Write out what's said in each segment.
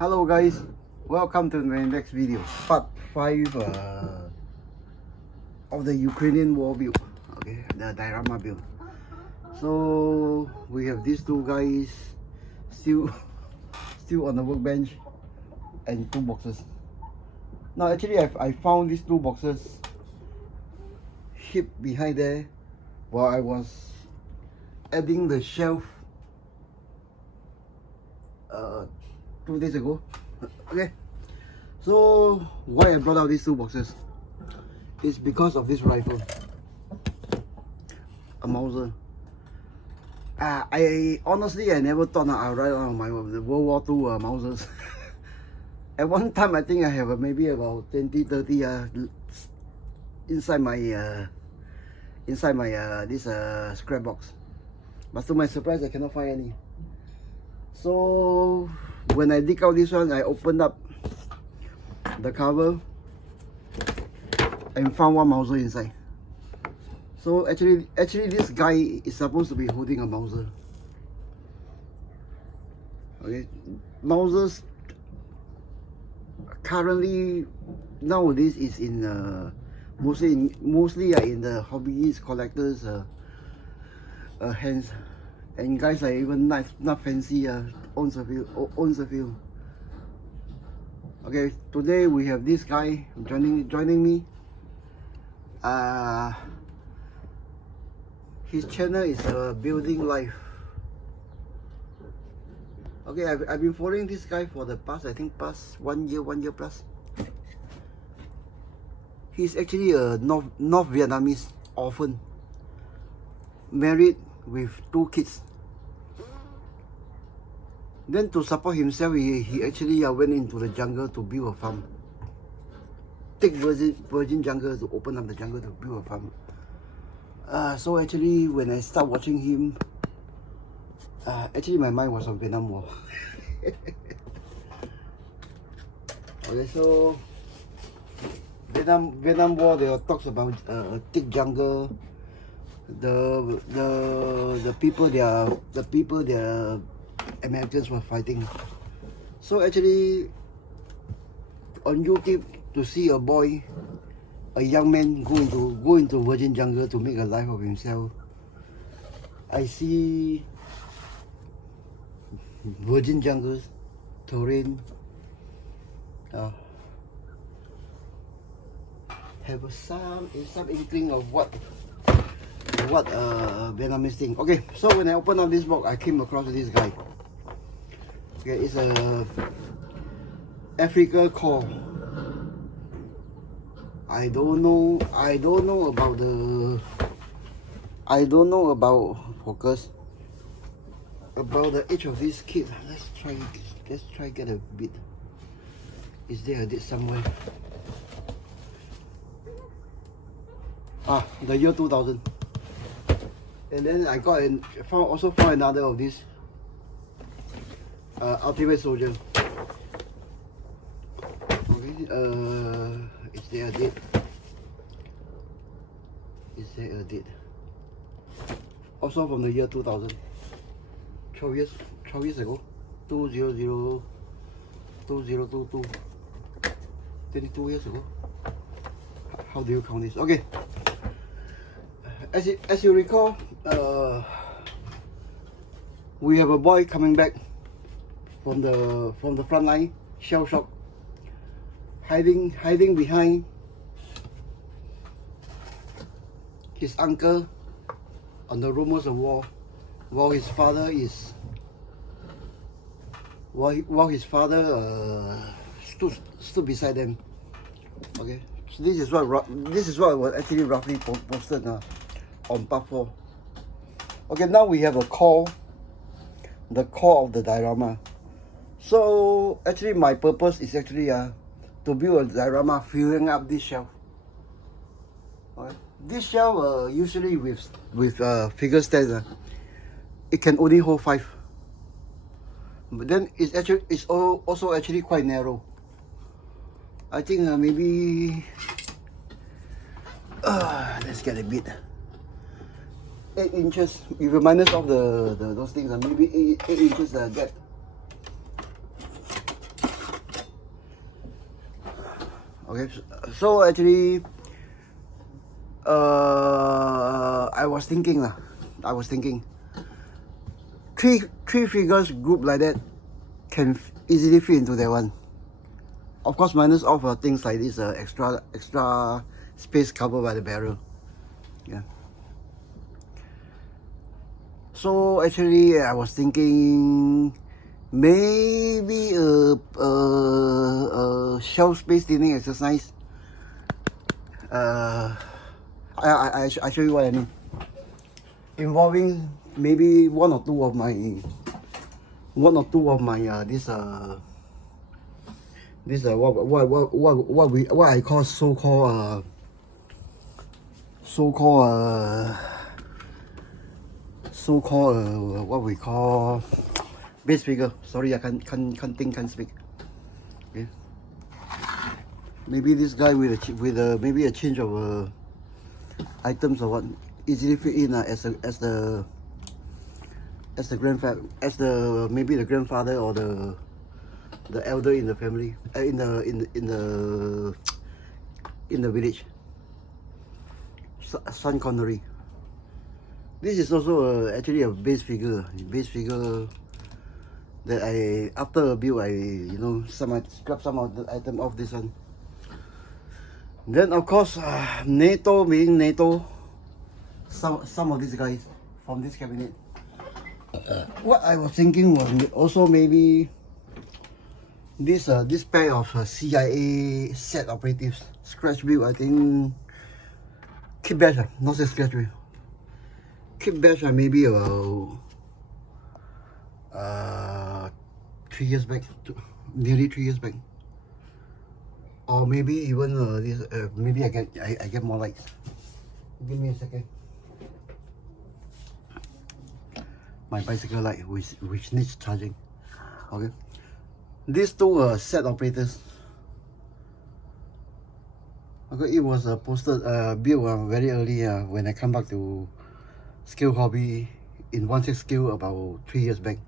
Hello guys, welcome to my next video, part 5 of the Ukrainian war build, okay, the diorama build. So we have these two guys still on the workbench and 2 boxes. Now actually I found these 2 boxes hid behind there while I was adding the shelf 2 days ago. Okay, so why I brought out these 2 boxes is because of this rifle, a Mauser. I honestly never thought I'd ride on my World War II Mausers. At one time I think I have maybe about 20-30 inside my this scrap box, but to my surprise I cannot find any. So when I dig out this one, I opened up the cover and found 1 Mauser inside. So actually this guy is supposed to be holding a Mauser. Okay, Mausers currently nowadays is in mostly in the hobbyist collectors hands, and guys are even not fancy owns a few. Okay, today we have this guy joining me. His channel is Building Life. Okay, I've been following this guy for the past 1 year plus. He's actually a North Vietnamese orphan, married with 2 kids. Then to support himself, he actually went into the jungle to build a farm. Take virgin jungle to open up the jungle to build a farm. So actually when I start watching him, actually my mind was on Vietnam War. Okay, so Vietnam War, there are talks about thick jungle, the people the Americans were fighting. So actually on YouTube, to see a young man go into virgin jungle to make a life of himself, I see virgin jungles, terrain, have some inkling of what Vietnamese thing. Okay, so when I opened up this box, I came across this guy. Okay, it's a Africa core. I don't know about focus, about the age of this kid. Let's try get a bit. Is there a date somewhere? The year 2000. And then I also found another of this Ultimate Soldier. Okay, is there a date? Also from the year 2000. 12 years ago. 2022. 22 years ago. How do you count this? Okay. As you recall, we have a boy coming back from the front line, shell shock, hiding behind his uncle on the rumors of war, while his father stood beside them. Okay, so this is what was actually roughly posted on part 4. Okay, now we have the core of the diorama. So actually my purpose is actually to build a diorama filling up this shelf. Okay. This shelf usually with figure stands, it can only hold 5. But then it's also actually quite narrow. I think maybe let's get a bit. 8 inches. If you minus off those things, maybe 8 inches depth. Okay, so actually, I was thinking, three figures group like that can easily fit into that one. Of course, minus off things like this extra space covered by the barrel. Yeah. So actually, I was thinking maybe a shelf space thinning exercise. I show you what I mean. Involving maybe one or two of my what I call so-called what we call base figure. Sorry, I can't speak. Okay. Maybe this guy with maybe a change of items or what easily fit in as the maybe the grandfather or the elder in the family, in the village. Sean Connery. This is also actually a base figure that after a build scrap some of the item off this one. Then of course, NATO being NATO, some of these guys from this cabinet. What I was thinking was also maybe this pair of CIA set operatives, scratch build. I think keep batch, not say scratch build. Keep batch maybe about 3 years back, nearly 3 years back, or maybe even this. Maybe I get more likes. Give me a second. My bicycle light, which needs charging. Okay, these two set operators. Okay, it was posted built very early when I come back to scale hobby in 1/6 scale about 3 years back.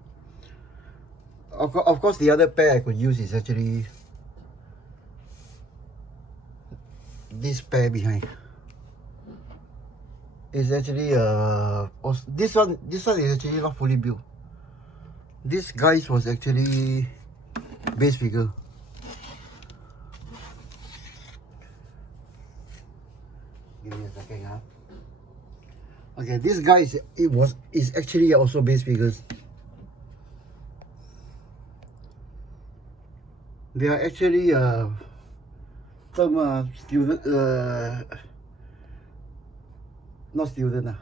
Of course, the other pair I could use is actually this pair behind. It's actually this one is actually not fully built. This guys was actually base figure. Give me a second, Okay, this guy is actually also base figures. They are actually some student, not student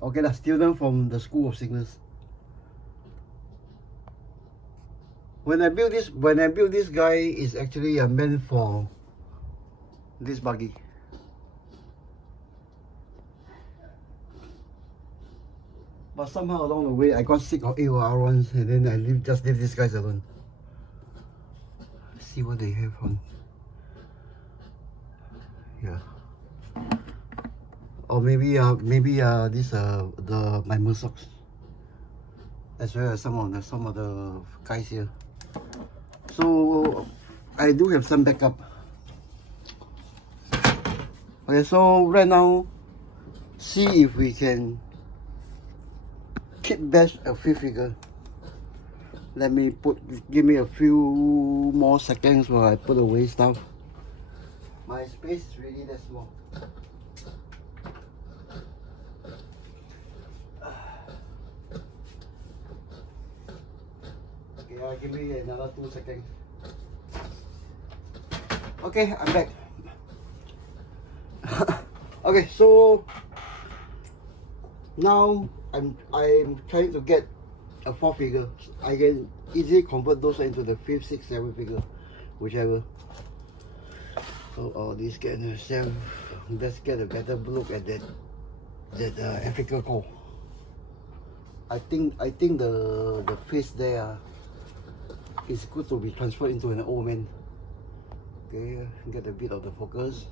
okay, student from the School of Sickness. When I built this guy is actually meant for this buggy. But somehow along the way I got sick of AOR1s, and then I just leave these guys alone. Let's see what they have on. Yeah. Or maybe this my Mersocs, as well as some of the guys here. So I do have some backup. Okay, so right now, see if we can keep batch a few figure. Give me a few more seconds while I put away stuff. My space is really that small. Okay, give me another 2 seconds. Okay, I'm back. Okay, so now I'm trying to get a 4 figure. I can easily convert those into the 5th, 6th, 7th figure, whichever. So all these can sell. Let's get a better look at that Africa core. I think the face there is good to be transferred into an old man. Okay, get a bit of the focus.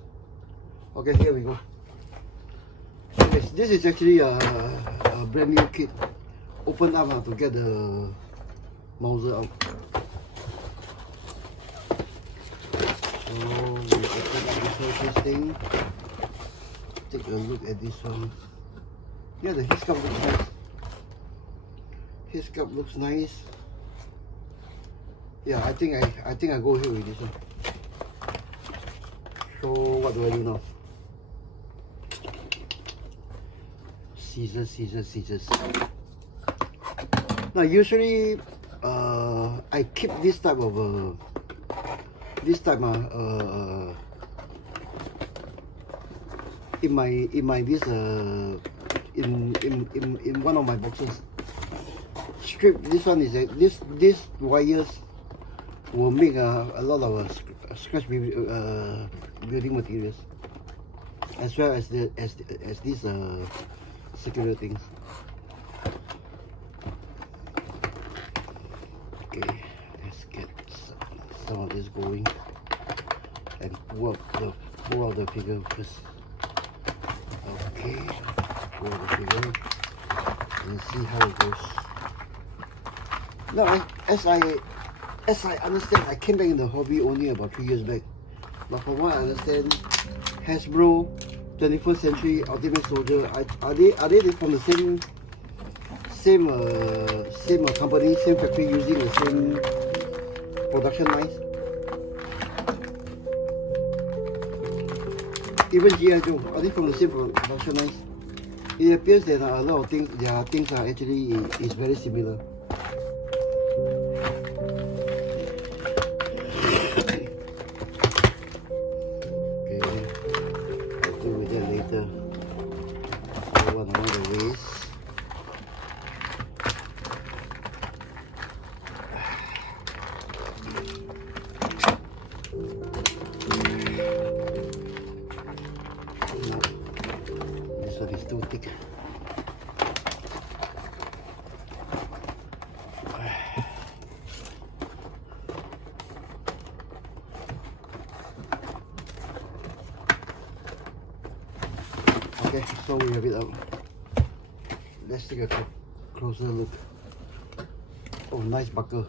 Okay, here we go. Okay, this is actually a brand new kit. Open up to get the Mauser out. So this thing. Take a look at this one. Yeah, the heat scarf looks nice. Heat scarf looks nice. Yeah, I think I go ahead with this one. So what do I do now? Scissors. Now usually I keep this type of in one of my boxes. Strip. This one is this wires will make a lot of scratch building materials, as well as these security things. Okay, let's get some of this going and pull out the figure first. Okay, pull out the figure and see how it goes. Now, as I understand, I came back in the hobby only about 3 years back. But from what I understand, Hasbro, 21st Century, Ultimate Soldier, are they from the same company, same factory, using the same production lines? Even G.I. Joe, are they from the same production lines? It appears that a lot of things, their things are actually is very similar. This one is too thick. Okay, so we have it out. Let's take a closer look. Oh, nice buckle.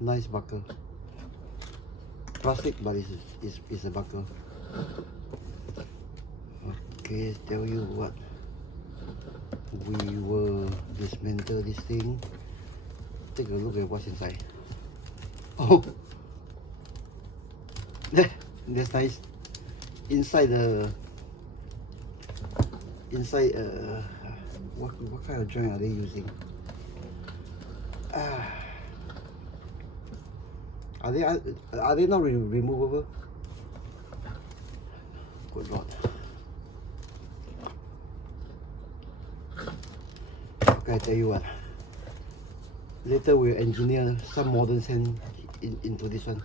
Nice buckle. Plastic, but it's a buckle. Okay, tell you what. We will dismantle this thing. Take a look at what's inside. Oh, that's nice. Inside what kind of joint are they using? Are they not removable? Good Lord. Okay, I tell you what. Later we'll engineer some modern sand into this one.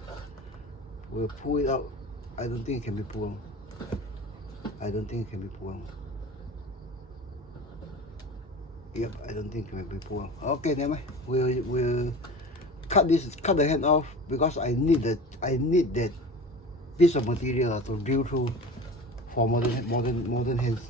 We'll pull it out. I don't think it can be pulled out. Yep, I don't think it can be pulled out. Okay, never mind. We'll cut the hand off, because I need that piece of material to drill through for modern hands.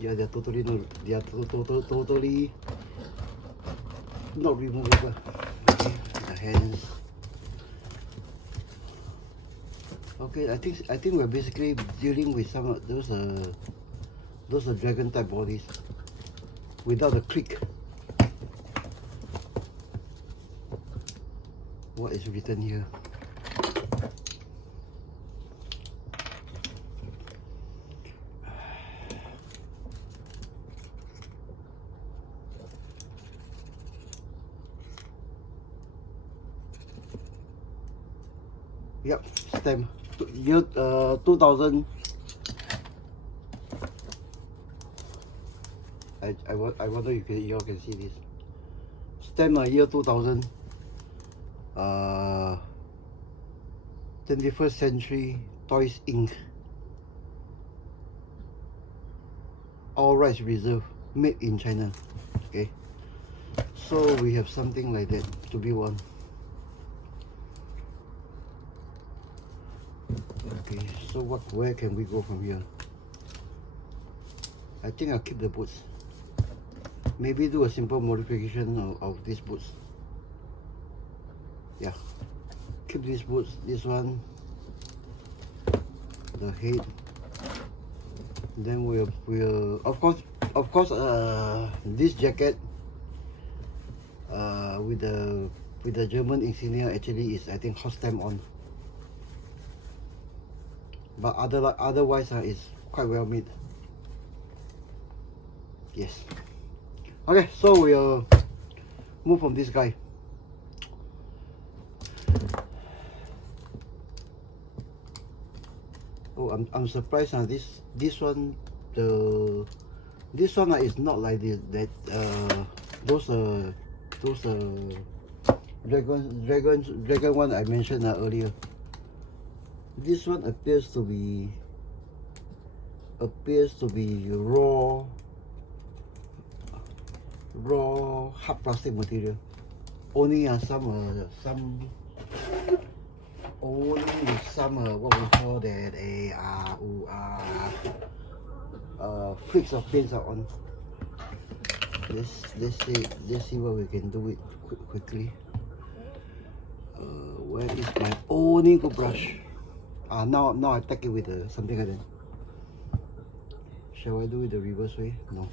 Yeah, they're totally not removable. Okay, the hands. Okay, I think we're basically dealing with some of those dragon type bodies without a click. What is written here? Yep, stamp. Year 2000. I wonder if you all can see this. Stamp year 2000. 21st Century Toys Inc. All rights reserved. Made in China. Okay. So we have something like that to be won. Okay, so where can we go from here? I think I'll keep the boots. Maybe do a simple modification of these boots. Yeah, keep these boots. This one, the head. Then we'll of course this jacket with the German insignia actually is, I think, hot stamp on. But otherwise it's quite well made. Yes. Okay, so we'll move from this guy. Oh, I'm surprised. This one is not like this, those dragon one I mentioned earlier. This one appears to be raw hard plastic material. Only some what we call that flakes of paints are on. Let's see what we can do it quickly. Where is my owning brush? Now I take it with something like that. Shall I do it the reverse way? No.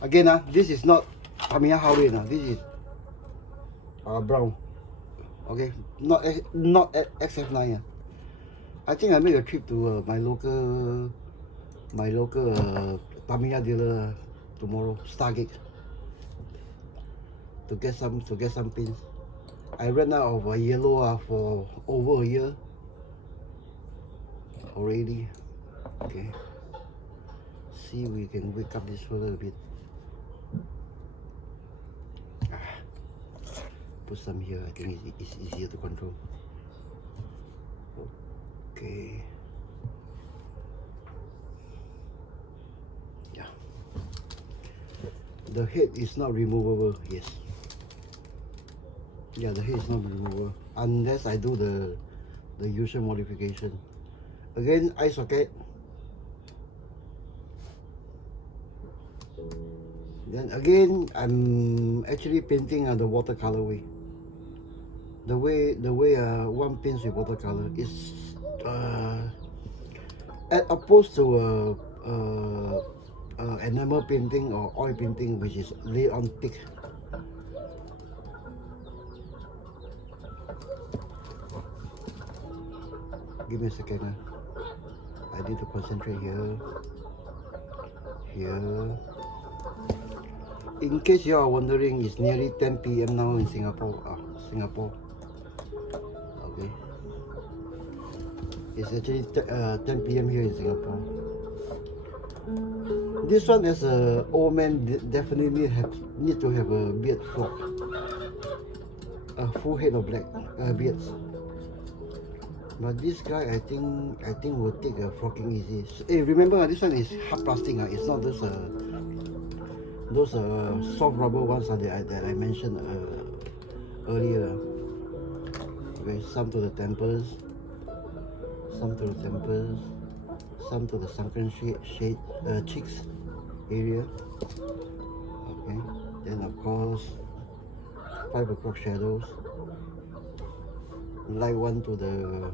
Again, this is not Tamiya Highway. This is brown. Okay, not XF9. I think I make a trip to my local Tamiya dealer tomorrow, Stargate, to get some pins. I ran out of yellow for over a year already. Okay, see we can wake up this further a bit. Put some here. I think it's easier to control. Okay. Yeah. The head is not removable. Yes. Yeah, the head is not removable unless I do the usual modification. Again, eye socket. Then again, I'm actually painting the watercolor. The way one paints with watercolor is as opposed to enamel painting or oil painting, which is laid on thick. Give me a second. I need to concentrate here. In case you are wondering, it's nearly 10 p.m. now in Singapore. Okay. It's actually 10 p.m. here in Singapore. This one, as an old man, definitely need to have a beard flock, a full head of black beards. But this guy, I think will take a flocking easy. Hey, remember, this one is hard plastic. It's not those soft rubber ones that I mentioned earlier. Okay, some to the temples, some to the sunken cheeks area. Okay, then of course 5 o'clock shadows. Light one to the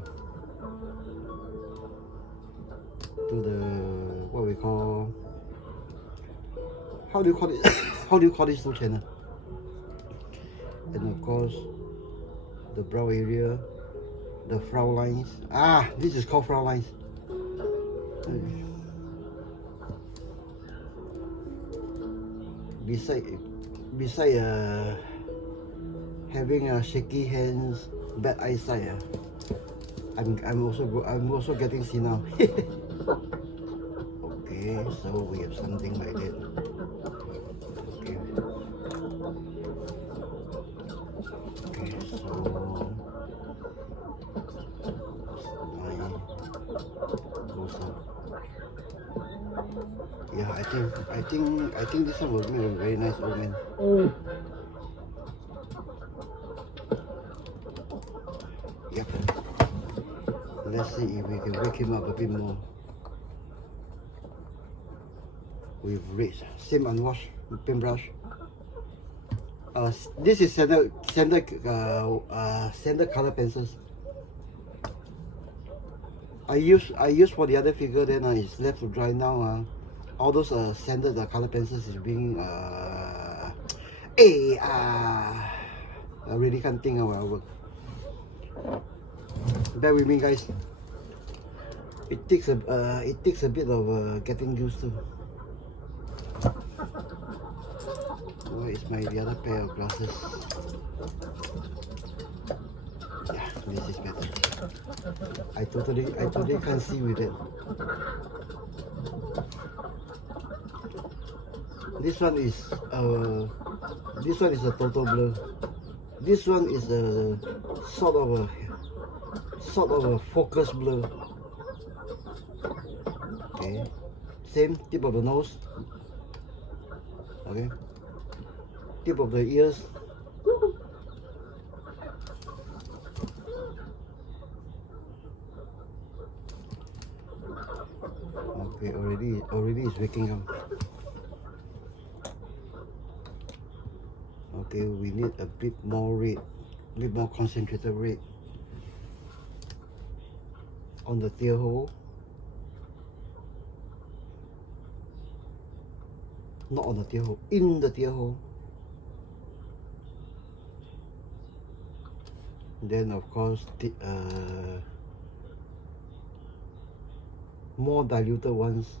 what we call, how do you call it? How do you call this two channel? And of course the brow area, the frown lines. This is called frown lines. Beside having shaky hands, bad eyesight, I'm also getting senile. Okay, so we have something like that. Okay. Okay, so line goes up. Yeah, I think this one will make a very nice old man. Yep. Let's see if we can wake him up a bit more. With red, same unwashed paintbrush. This is standard color pencils. I use for the other figure, then it's left to dry now. All those standard color pencils is being I really can't think of our work. Bear with me, guys. It takes a bit of getting used to. Where is the other pair of glasses? Yeah, this is better. I totally can't see with it. This one is a total blur. This one is a sort of a focus blur. Okay, same tip of the nose. Okay, tip of the ears. Okay, already is waking up. Okay, we need a bit more red, a bit more concentrated red on the tear hole. Not on the tear hole, in the tear hole. Then of course the more diluted ones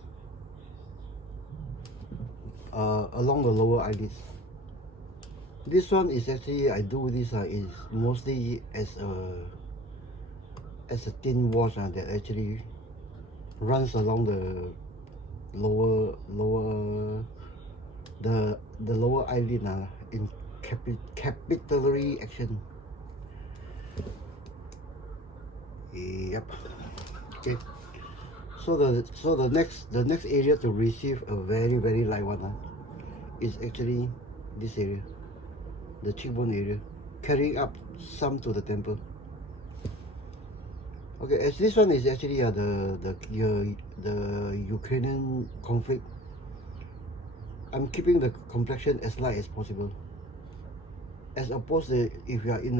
along the lower eyelids. This one is actually, I do this is mostly as a thin wash that actually runs along the lower eyelid in capillary action. Yep. Okay. So the next area to receive a very light one is actually this area, the cheekbone area, carrying up some to the temple. Okay, as this one is actually the Ukrainian conflict, I'm keeping the complexion as light as possible. As opposed to if you are in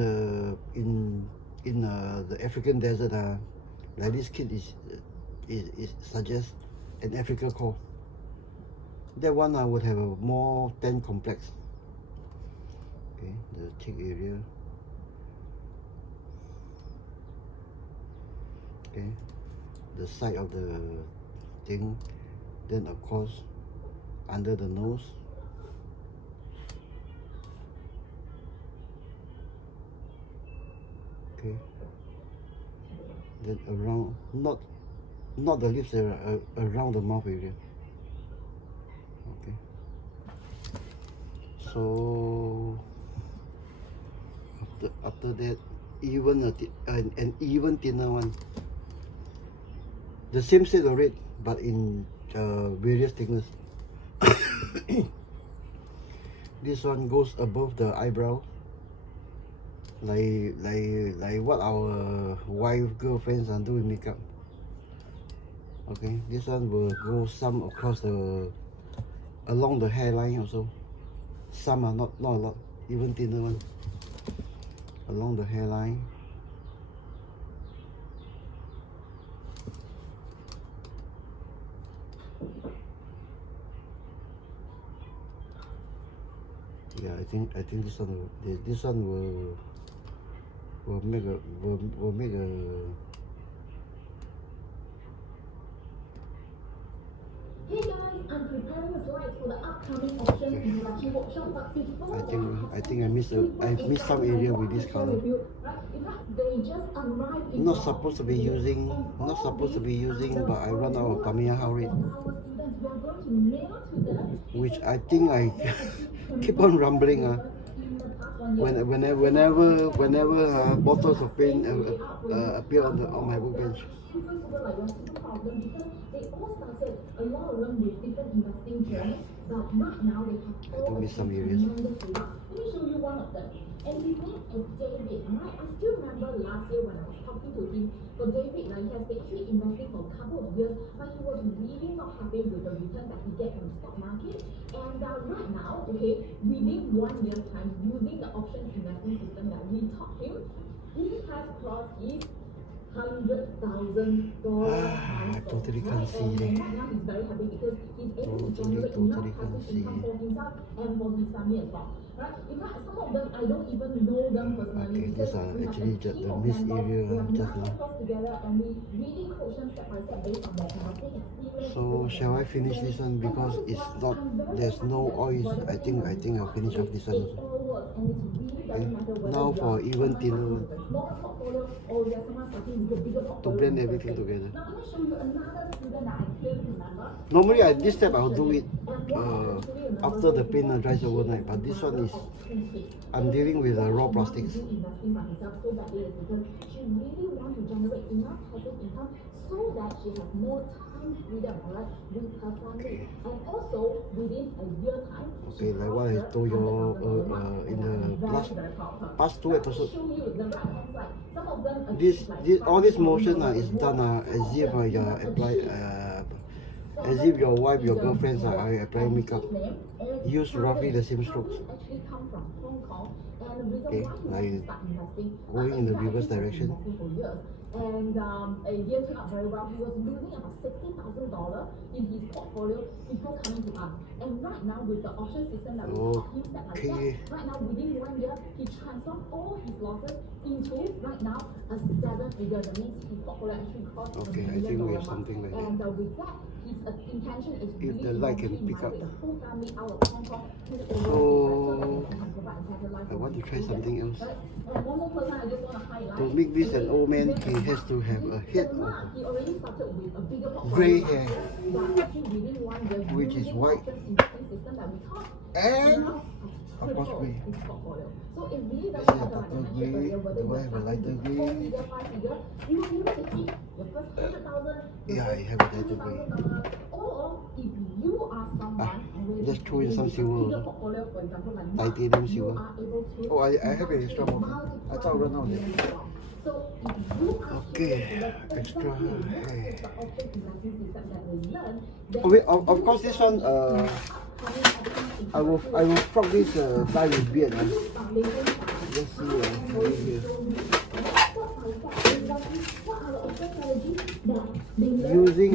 the African desert, like this kid is suggests an African core. That one I would have a more tan complex. Okay, the cheek area. Okay, the side of the thing. Then of course under the nose. Okay. Then around, not the lips area, around the mouth area. Okay. So after that, even an even thinner one. The same shade of red, but in various thickness. This one goes above the eyebrow, like what our wife girlfriends do with makeup. Okay, this one will go some across along the hairline also. Some are not a lot, even thinner one along the hairline. Yeah, I think this one will make a Hey guys, I'm preparing the slides for the upcoming option introduction workshop, but before I think I missed some area with this color. Not supposed to be using, but I run out of Tamiya red, which I think I keep on rumbling. Whenever bottles of paint appear on my workbench. But right now they have I do miss some areas. tremendous results. Let me show you one of them. And his name is David. Right? I still remember last year when I was talking to him. For David, like, he has been actually investing for a couple of years, but he was really not happy with the returns that he gets from the stock market. And right now, okay, within 1 year's time, using the options investing system that we taught him, he has crossed his $100,000 I totally can't see and it. right now he's very happy because he's able to generate enough passive income for himself and for his family as well. Right? In fact, some of them I don't even know them personally. Okay, these are actually just the missed area just now. Together and we really coach them step by step based on their investing experience. So shall I finish this one because it's not, there's no oil. I think I'll finish off this one also. Okay. Now for even thinner to blend everything together. Normally this step I'll do it after the paint dries overnight, but this one is I'm dealing with raw plastics. So that she has more time freedom, alright, with her family, and also within a year time. Okay, like what I told you in the past two episodes. This all this motion is done as if I apply as if your wife, your girlfriends are applying makeup. Use roughly the same strokes. Okay, like going in the reverse direction. And a year came out very well. He was losing about $60,000 in his portfolio before coming to us. And right now, with the option system that we taught him step by step, right now within 1 year, he transformed all his losses into right now a 7-figure. That means his portfolio actually cost $1 million. I think we have something like that. And with that, his intention is if the light can pick up. the whole family out of Hong Kong. So I want to try something else. And one more person I just want to highlight. To make this an old man, he has to have a head of grey hair, which is white, and of course grey. This is a darker grey, the one have a lighter grey. Yeah, I have a lighter grey. Just throw in some silver also. Titanium silver. Oh, I have an extra one. I thought I run out of it. Okay, extra hair. Oh wait, of course this one I will frog this dye with beard. Let's see right here. Using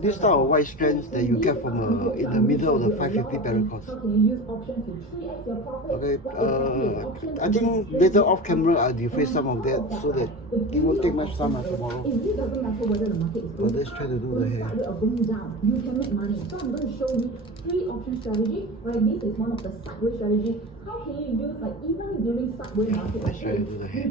this type of white strands that you get from in the middle of the 550 paracords. Okay, I think later off camera I'll defray some of that so that it won't take much time tomorrow. But let's try to do the hair. You can make money. So I'm going to show you 3 option strategy. Right, this is one of the sideways strategy. How can you use, like, even during sideways market? Let's try to do the hair.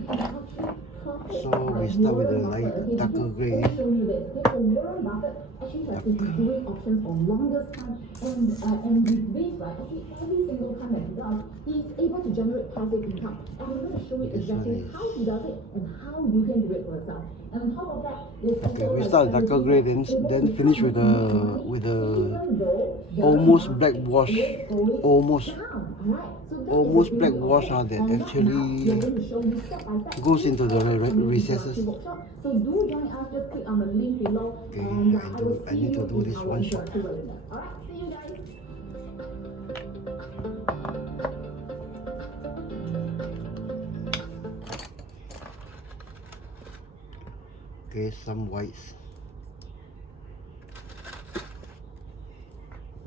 So we start with the light darker grey. Warren Buffett actually has been doing options for longest time, and with this, right, actually every single time that he does, he's able to generate passive income. And we're going to show you exactly how he does it and how you can do it for yourself. And on top of that, okay, we start with darker grey, then finish with the almost black wash, almost black wash that actually goes into the recesses. So do join us, just click on the link below. Okay, I need to do this one shot. Alright, see you guys. Okay, some whites.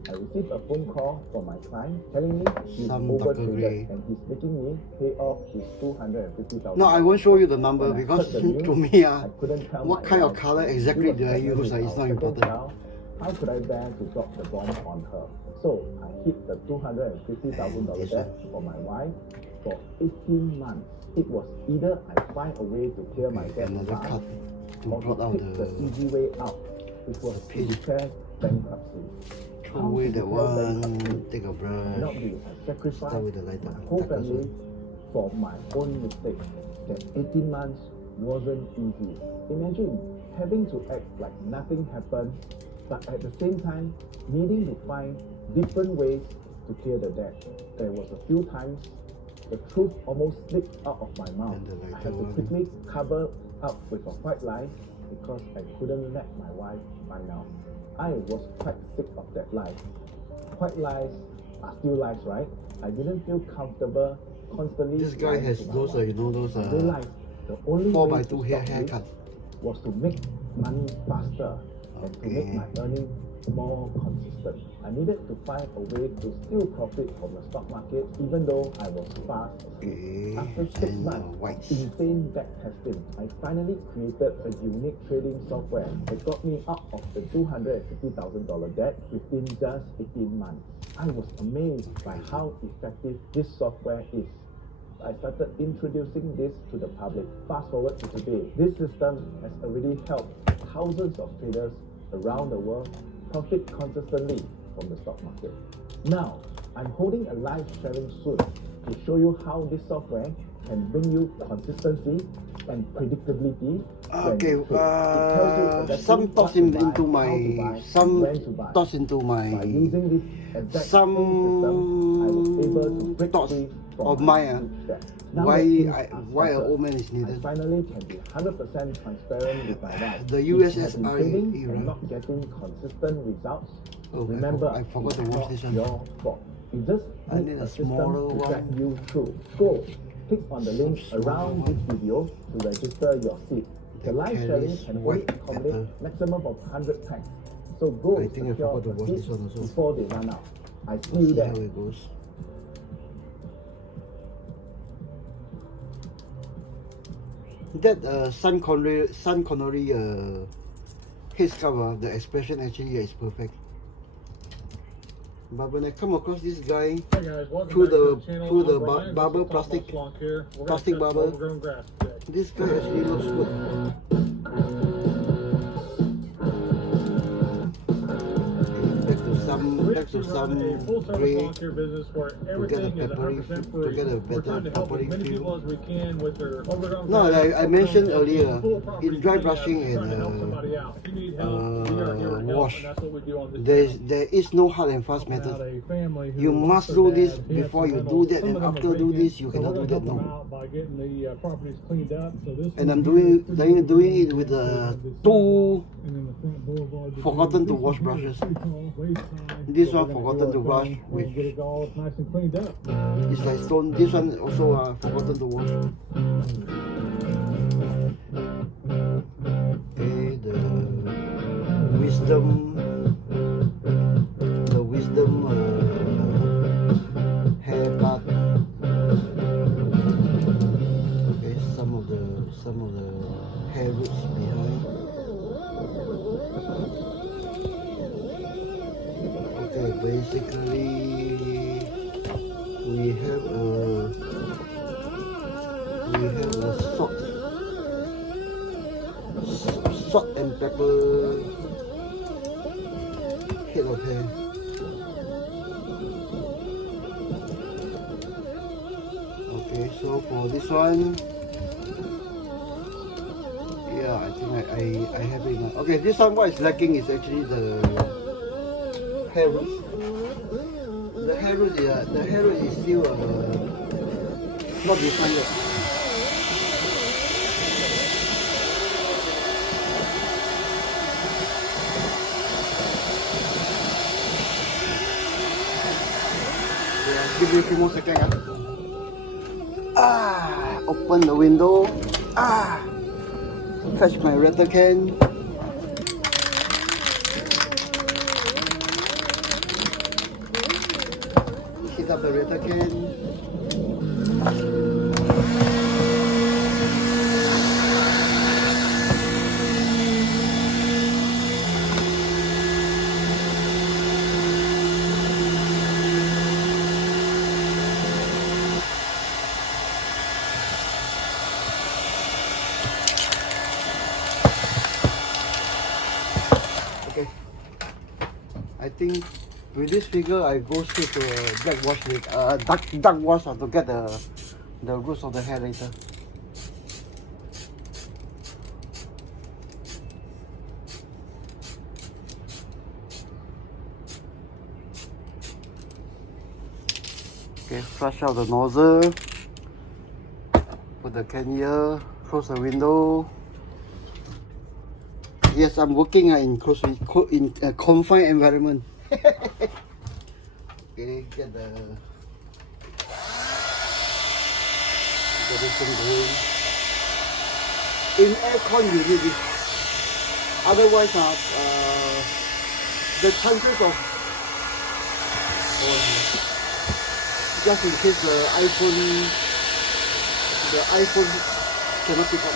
I received a phone call from my client telling me he's overtraded and he's making me pay off his $250,000. No, I won't show you the number because to me, what kind of color exactly do I use is not important. How could I bear to drop the bomb on her? So I hit the $250,000 debt for my wife for 18 months. It was either I find a way to clear my debt fast, or to take the easy way out, which was to declare bankruptcy. Throw away that one, take a brush, not be a sacrifice start with the lighter. my whole family for my own mistake. That 18 months wasn't easy. Imagine having to act like nothing happened but at the same time, needing to find different ways to clear the debt. There was a few times the truth almost slipped out of my mouth. I had to quickly cover up with a white lie because I couldn't let my wife find out. I was quite sick of that lie. White lies are still lies, right? I didn't feel comfortable constantly. This guy has those, you know, those I realized the only 4x2 way to stop haircut. this was to make money faster and to make my earning more consistent. I needed to find a way to still profit from the stock market even though I was fast asleep. After 6 months of insane back testing, I finally created a unique trading software that got me out of the $250,000 debt within just 18 months. I was amazed by how effective this software is. I started introducing this to the public. Fast forward to today, this system has already helped thousands of traders around the world profit consistently from the stock market. Now, I'm holding a live sharing soon to show you how this software can bring you consistency and predictability. Okay, some thoughts into my, some thoughts into my, by using this exact some system, I was able to break thoughts free from of my mine. debt. Why Why an old man is I needed. finally can be 100% transparent with my life. The If you have been USSR trading era. and not getting consistent results, Oh, remember, I forgot to it's watch not this one. your fault. You just I need need a a system smaller to guide one. you through. Go, click on the link Some around smaller this video to register your seat. The that live sharing carries can only white accommodate pepper. maximum of 100 packs. So go I think I secure forgot to a watch seat this one also. before they run out. I see Let's you see how there. it goes. That Sean Connery head sculpt, the expression actually is perfect. But when I come across this guy Hey guys, welcome through back to the channel. through the I'm Brian. barber This is Top plastic Notch Lock here. We're gonna plastic cut some barber, overgrown grass today. this guy actually looks good. We Back to actually run a some full service gray. lawn care business where get a everything is peppery 100% to free. get a We're trying better to help as peppery many feel. people as we can with their overgrown No, grass, I mentioned overgrown earlier, hedges, full property in dry cleanup, brushing trying to help and somebody out. If you need help, we are here to help, wash, and that's what we do on this channel. there is no hard and fast Helping out method. a family who You lost must their do dad. this He had before some you rentals. do that, Some and of them are after do vacant, this, you so cannot we're do gonna that help them now. out by getting the properties cleaned up. So this And one I'm here is pretty doing it good. with This two and then the front boulevard would forgotten be- to this wash one here is brushes. pretty tall, waist high. This So one we're gonna forgotten do to our wash thing with- and get it all nice and cleaned up. It's like stone. This one also forgotten to wash. Okay, the wisdom haircut. Okay, some of the hair roots behind. Okay, basically we have a salt and pepper head of hair. Okay, so for this one, yeah, I think I have it now. Okay, this one what is lacking is actually the hair roots. The hair root is still not defined yet. Yeah, give me a few more seconds. Open the window. Fetch my rattle can. Heat up the rattle can. Okay, I think with this figure I go straight to black wash later, dark wash to get the roots of the hair later. Okay, flush out the nozzle. Put the can here. Close the window. Yes, I'm working in a confined environment. Okay, get this thing going. In aircon you need it. Otherwise, the chances of just in case the iPhone cannot pick up.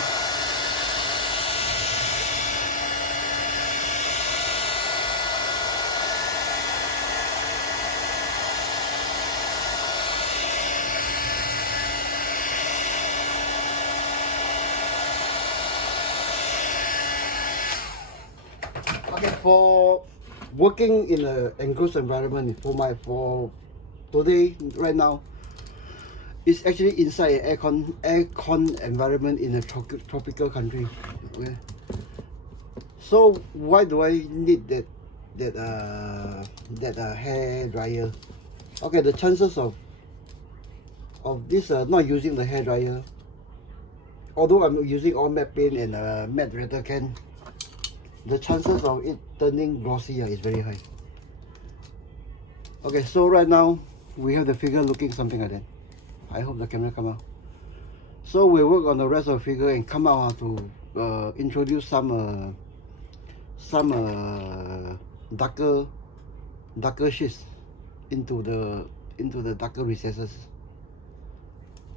Okay, for working in an enclosed environment, for today, right now, it's actually inside an aircon environment in a tropical country. Okay. So why do I need that hair dryer? Okay, the chances of this not using the hair dryer, although I'm using all matte paint and matte rattle can, the chances of it turning glossy is very high. Okay, so right now we have the figure looking something like that. I hope the camera come out. So we'll work on the rest of the figure and come out to introduce some darker shades into the darker recesses.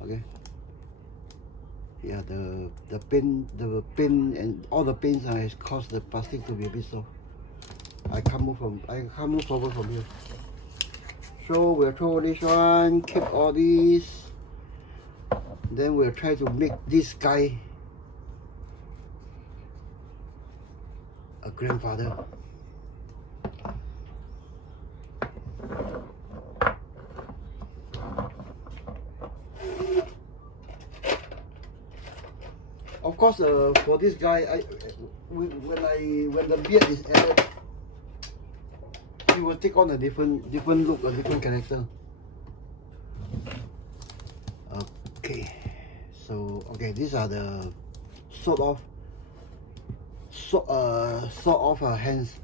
Okay. Yeah, the paint and all the paints has caused the plastic to be a bit soft. I can't move forward from here. So we'll throw this one, keep all these. Then we'll try to make this guy a grandfather. Of course, for this guy, when the beard is added, he will take on a different look, a different character. Okay, so these are the sort of hands.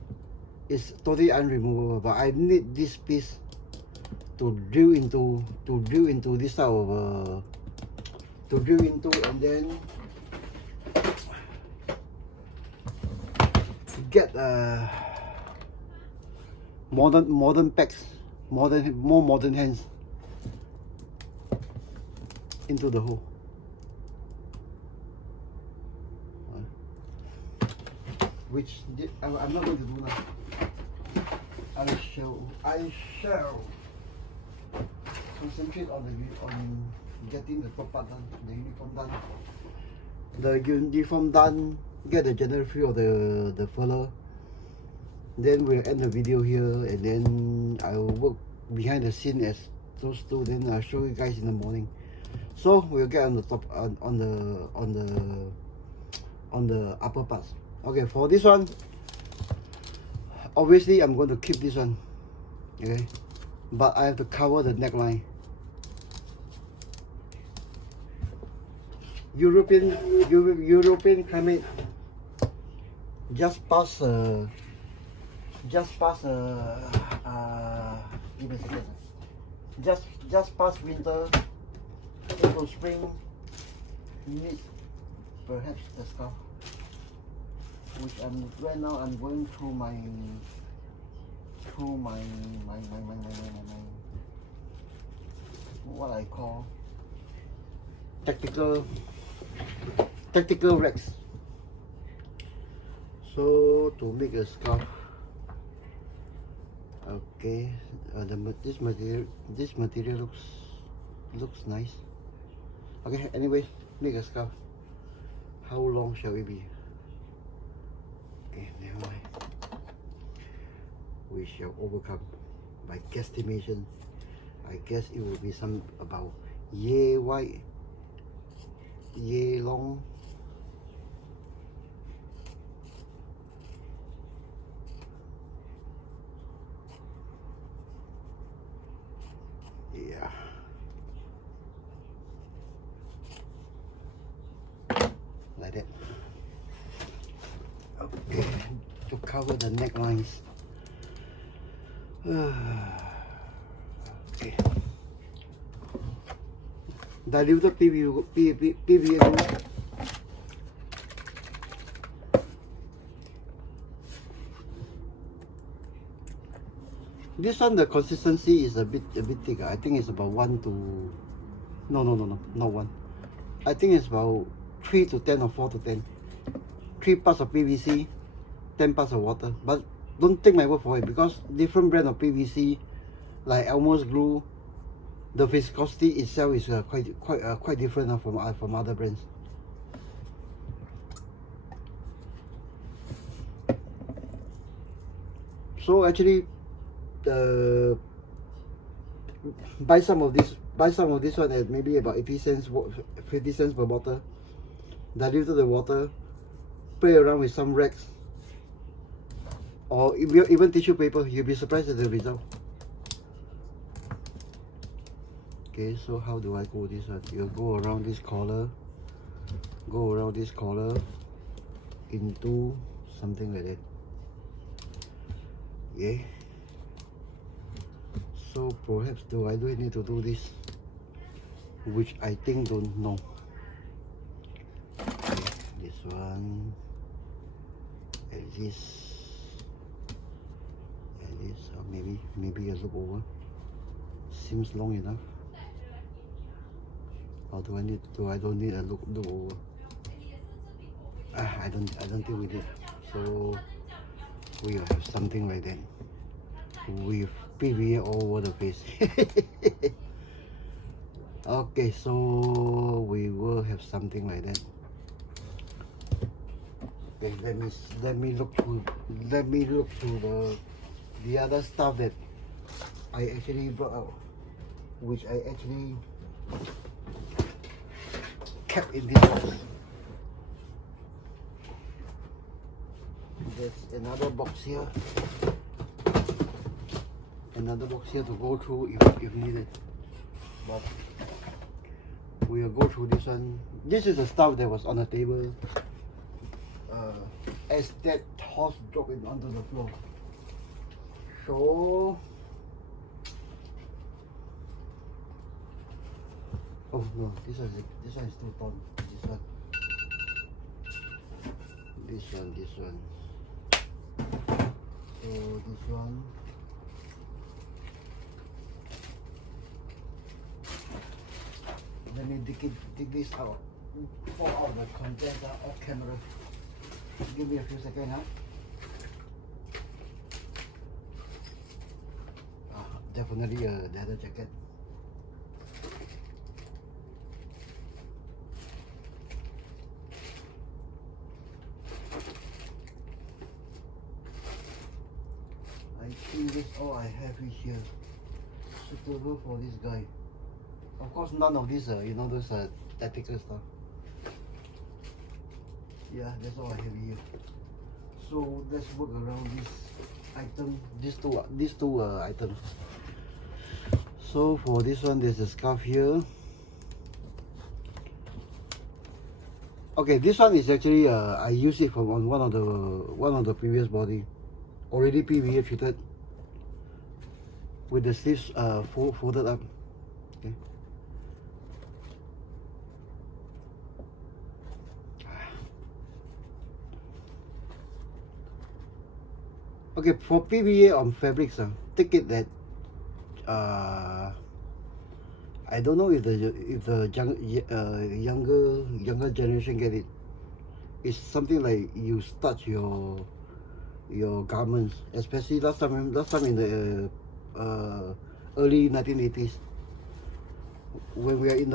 It's totally unremovable, but I need this piece to drill into this type of and then get modern packs, more modern hands into the hole. Which I'm not going to do now. I shall concentrate on getting the top part done, the uniform done. The uniform done, get the general feel of the furler. Then we'll end the video here, and then I will work behind the scene as those two. Then I'll show you guys in the morning. So we'll get on the top on the upper parts. Okay, for this one, obviously I'm going to keep this one. Okay, but I have to cover the neckline. European climate, just past give me a second. Just past winter into spring, need perhaps the scarf, which right now I'm going through my what I call tactical racks. So to make a scarf, okay, this material looks nice. Okay, anyway, make a scarf. How long shall it be? Okay, never mind. We shall overcome. By guesstimation, I guess it will be some about yay wide, yay long. Yeah. cover the necklines. Okay. Diluted PVA glue. This one, the consistency is a bit thicker. I think it's about 1 to no, not 1. I think it's about 3 to 10 or 4 to 10. 3 parts of PVC, 10 parts of water. But don't take my word for it, because different brand of PVC, like Elmer's glue, the viscosity itself is quite different from other brands. So actually, buy some of this one at maybe about 50 cents per bottle. Dilute the water, play around with some rags or even tissue paper. You'll be surprised at the result. Okay, so how do I go this one? You go around this collar, into something like that. Yeah. So perhaps do I need to do this, which I think don't know. Okay, this one, and this, or maybe a look over. Seems long enough. Or do I don't need a look over? I don't think we did. So we will have something like that with PVA all over the face. Okay, so we will have something like that. Okay, let me look through the other stuff that I actually brought out, which I actually kept in this box. There's another box here to go through if needed, but we will go through this one. This is the stuff that was on the table as that horse dropped it onto the floor. So oh no, this one is too tall. This one. So this one. Let me dig this out. Pour out the contents off camera. Give me a few seconds now. Definitely a leather jacket. I think this all I have here. Suitable for this guy. Of course, none of this, those tactical stuff. Yeah, that's all I have here. So let's work around this item, these two items. So for this one, there's a scarf here. Okay, this one is actually I used it from on one of the previous body, already PVA fitted, with the sleeves folded up. Okay. Okay, for PVA on fabrics, take it that I don't know if the younger generation get it. It's something like you starch your garments, especially last time in the early 1980s, when we are in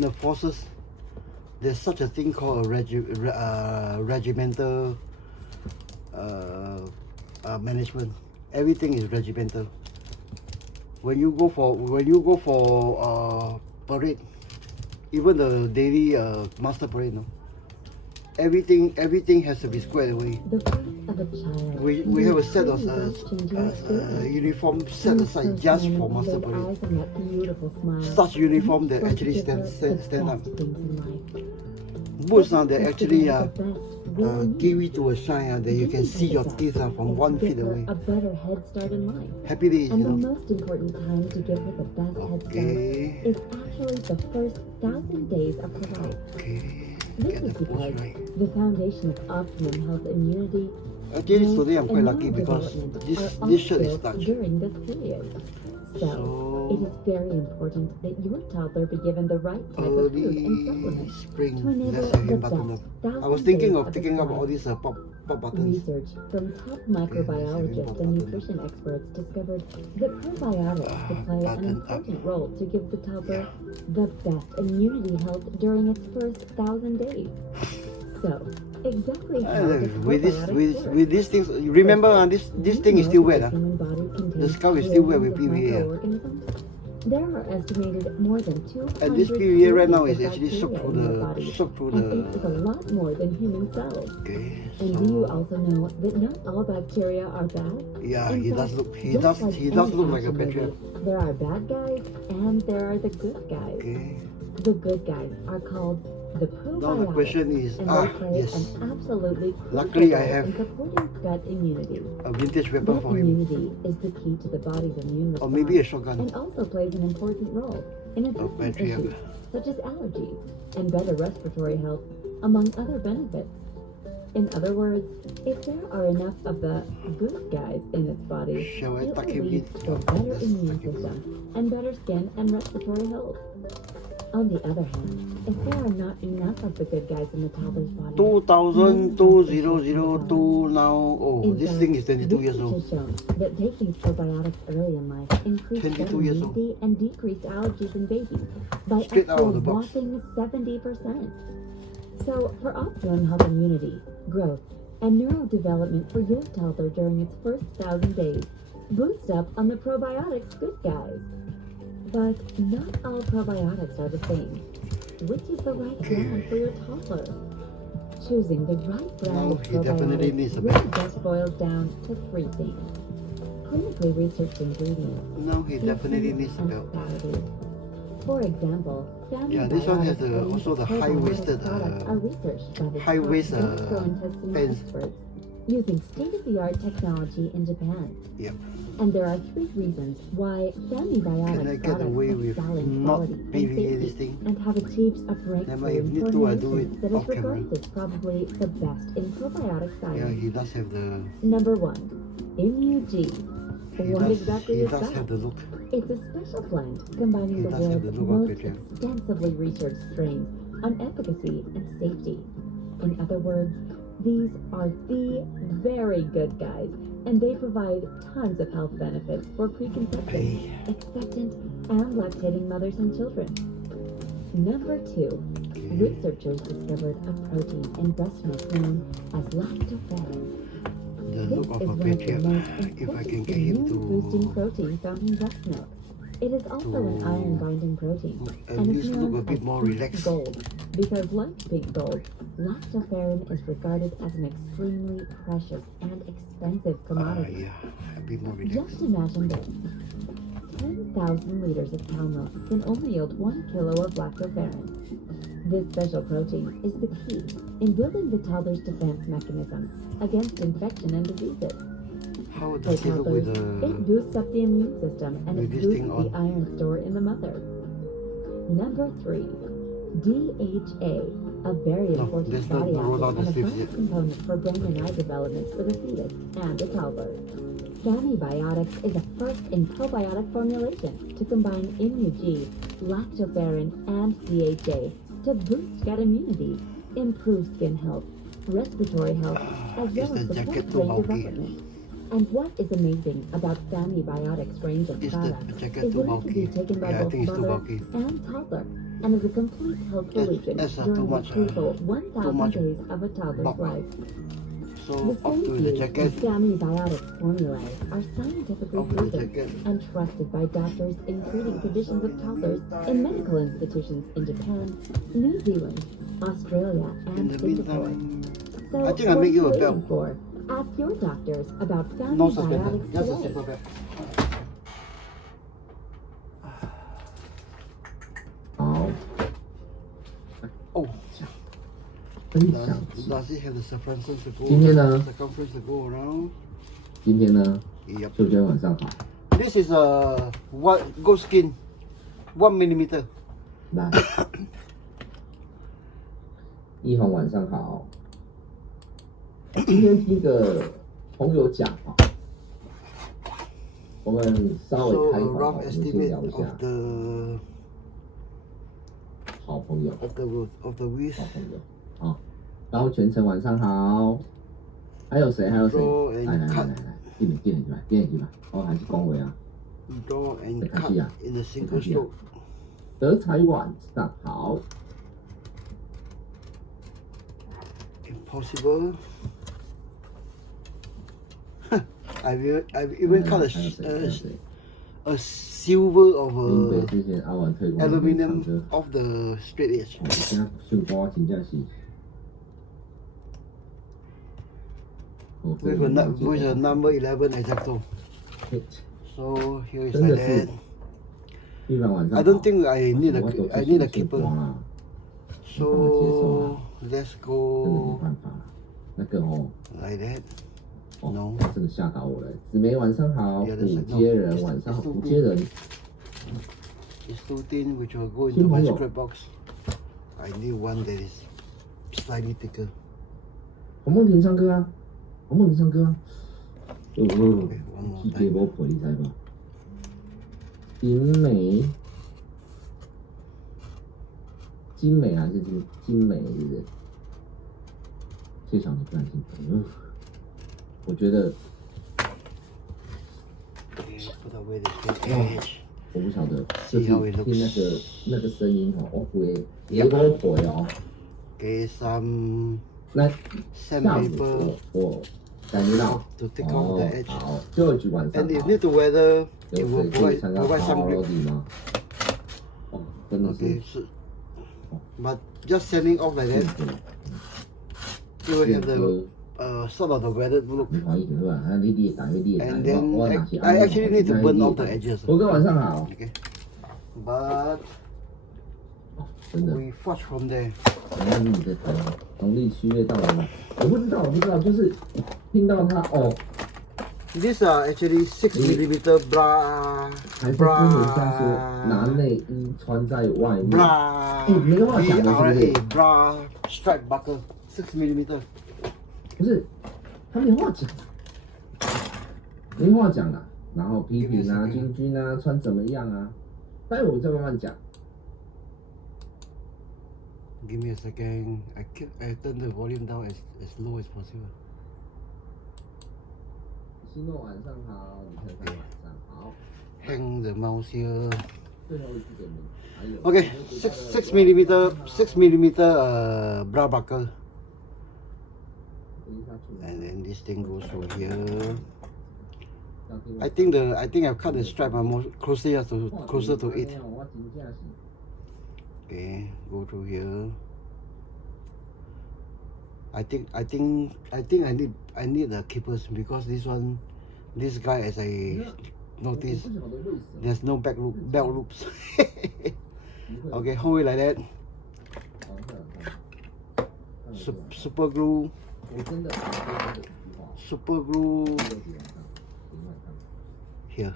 the forces. There's such a thing called a regimental management. Everything is regimental. When you go for parade, even the daily master parade, no, everything has to be squared away. We have a set of uniform set aside just for master parade. Such uniform that actually stand up. Boots now, they actually really need. give it to a sign that you can see your teeth from 1 feet Give her away. a better head start in life. Happy days, And you the know. most important time to give her the best head Okay. start is actually the first 1,000 days of her life. Okay. This Get is the because pose right. the foundation of optimum health immunity, Actually, growth, today I'm quite and lucky because neurodevelopment are this all shirt is built starched. during this period. So, it is very important that your toddler be given the right type of food and Early supplements spring. to enable Let's have the him button best up. I was 1,000 thinking days of of picking its up all life. these pop buttons. Research from top microbiologists and nutrition experts discovered that probiotics could play an button up. important role to give the toddler the best immunity health during its first 1,000 days. So, exactly how does probiotics work? With these things, remember this thing is still wet. The scalp is still wet with PVA. There are estimated more than 200 And this PVA right now is species of actually soaked bacteria through in the the body, soaked through and it is a the. lot more than human cells. Okay. And do you So also know that not all bacteria are bad? yeah, In he fact, does look just like he does any look like a action patriot. movie, there are bad guys and there are the good guys. Okay. The good guys are called the Now the probiotics, question is and they play yes, an absolutely Luckily, crucial I role have in supporting gut immunity. a vintage weapon Gut for him, immunity is the key to the body's immune or response, maybe a shotgun. and also plays an important role in addressing patriot. issues such as allergies and better respiratory health, among other benefits. In other words, if there are enough of the good guys in its body, Shall I it tuck will him lead in? to a Yeah, better let's immune tuck him in. system and better skin and respiratory health. On the other hand, if there are not enough of the good guys in the toddler's body, 2000, 2002 now. Oh, in this fact, thing is 22 years research old. has shown that taking probiotics early in life increased 22 gut years old. immunity and decreased allergies in babies by Straight up out to of a the box. whopping 70%. So, for optimum health immunity, growth, and neurodevelopment for your toddler during its first 1,000 days, boost up on the probiotics good guys. But not all probiotics are the same. Which is the right brand for your toddler? Choosing the right brand Now of he definitely probiotics needs a really belt. just boils down to three things. Clinically researched ingredients, Now he definitely safety, needs a and belt. quality. For example, family Yeah, this one has biotics also the probiotic high-waisted, products are researched by the high-waist, top gastrointestinal pants. experts using state-of-the-art technology in Japan. Yep. And there are three reasons why family Can I biotic get away products with excel in not quality and PVA this safety thing? and have achieved a Never breakthrough mind, if in need to, I do formulation it that is off camera. regarded as probably the best in probiotic Yeah, science. he does have the. Number one, ImmuG. What exactly He is does that? have the look. It's a special blend combining He the does have world's the look of most Patriot. extensively researched strains on efficacy and safety. In other words, these are the very good guys, and they provide tons of health benefits for preconception, Hey. expectant, and lactating mothers and children. Number two, Okay. researchers discovered a protein in breast milk known as lactoferrin. The This look is of a one of the patriot. most If I can important get him immune-boosting to protein found in breast milk. It is also an to iron-binding protein, at and least is look known a bit as more pink relaxed. gold, because like pink gold, lactoferrin is regarded as an extremely precious and expensive commodity. Yeah, a bit more relaxed. Just imagine this. 10,000 liters of cow milk can only yield 1 kilo of lactoferrin. This special protein is the key in building the toddler's defense mechanism against infection and diseases. How For does he look toddlers, with it the? boosts up the immune system and it with this boosts thing the on? iron store in the mother. Number three, DHA, a very No, important let's not fatty roll out acid the and a sleeves vital yet. component for brain and eye development for the fetus and the toddler. Family Biotics is a first in probiotic formulation to combine ImmuG, lactoferrin, and DHA to boost gut immunity, improve skin health, respiratory health, as Is well the as support jacket too brain bulky? development. And what is amazing about Family Biotics range of Is the products jacket is too that it can be bulky? taken by Yeah, I both think it's too mother bulky. and toddler, and is a complete health solution That's too during the much, crucial too 1,000 much days of a toddler's bulk. life. So The up to studies the used jacket. in Family Biotics formulae are scientifically Up to the proven jacket. and trusted by doctors in treating conditions of toddlers in medical institutions in Japan, New Zealand, Australia, In and the Singapore. meantime, So I think I'll what make are you a waiting belt. for? Ask your doctors about Family No suspender, Biotics just a today. simple belt. Oh, 分享 Does it have the circumference to go? 今天呢？ Circumference to go around. 今天呢， Yep. 秀娟晚上好。 This is a what goat skin, 1 millimeter. 来，一红晚上好。今天听个朋友讲啊，我们稍 So 微开 a 口， rough 我们先 estimate 聊一 of 下 the 好朋友， of the width. 好朋友啊。高全程晚上好。还有谁？还有谁？ Draw and 来， cut. 进来。哦，还是恭维啊。 Draw and 没关 cut 系啊， in the 没 single 关系啊 stroke. 德才晚上好。 Impossible. I've even cut 还有谁？还有谁？ a silver of 林北 a 之前阿婉退光 aluminum of the straight edge. 哦，现在秀光真正是。哦，这 With 个 a 没了解 with a 到 number 11 exacto. 嘿 So here is 真 like 的是 that. 一般晚上 I don't think I 我 need 我都 I 是 need a 秀 keeper. 光啊， So let's 真的没 go 办法。那个哦， like that. 哦 No 这个吓到我了。紫梅晚上好， Yeah, 虎 that's- 街人 no, 晚上好， it's too 虎街人 It's too thin, which will go into my 新朋友 scrap box. I need one that is slightly thicker. 红梦婷唱歌啊，红梦婷唱歌啊。one more 去给我陪你知吧？金美，金美还是金美，是不是？谢小你不然金我觉得 Okay, put away the straight edge. 我不晓得，就是 See how it 听 looks. 那个声音哦，我会给我陪哦。 Okay, some 那 sandpaper 我感觉到 to take off the 哦， edge. 好，最后一句晚上 And 好 if。need to weather, 有 it 谁 will 可以 provide 参加 some Power grip. Lodi 吗？哦，真的是 Okay, so, but just sanding off like 幸 that, 福。 you will 幸 have the 福。 sort of the weathered look. 你好意思是吧？啊，你打， And then 我 I 哪是 I actually need to burn off the edges. 我哥晚上好， Okay, but 真的。 we fudge from there. 那你的农历7月到了吗？我不知道，就是听到他哦， These are actually 6mm bra 还在跟人家说拿内衣穿在外面， bra 没办法讲的是不是 BRA bra stripe buckle 6mm. 不是，他没话讲，没话讲了，然后批评啊、君啊穿怎么样啊，待会我再慢慢讲。 Give me a second. I turn the volume down as low as possible. 希诺晚上好，你看看晚上好， Hang the mouse here. 最后一次点名，还有 Okay, 6mm bra buckle. And then this thing goes through here. I think I've cut the stripe more closer to it. Okay, go through here. I think I need the keepers because this guy, as I noticed, there's no belt loops. Okay, hold it like that. Super glue. Super glue here.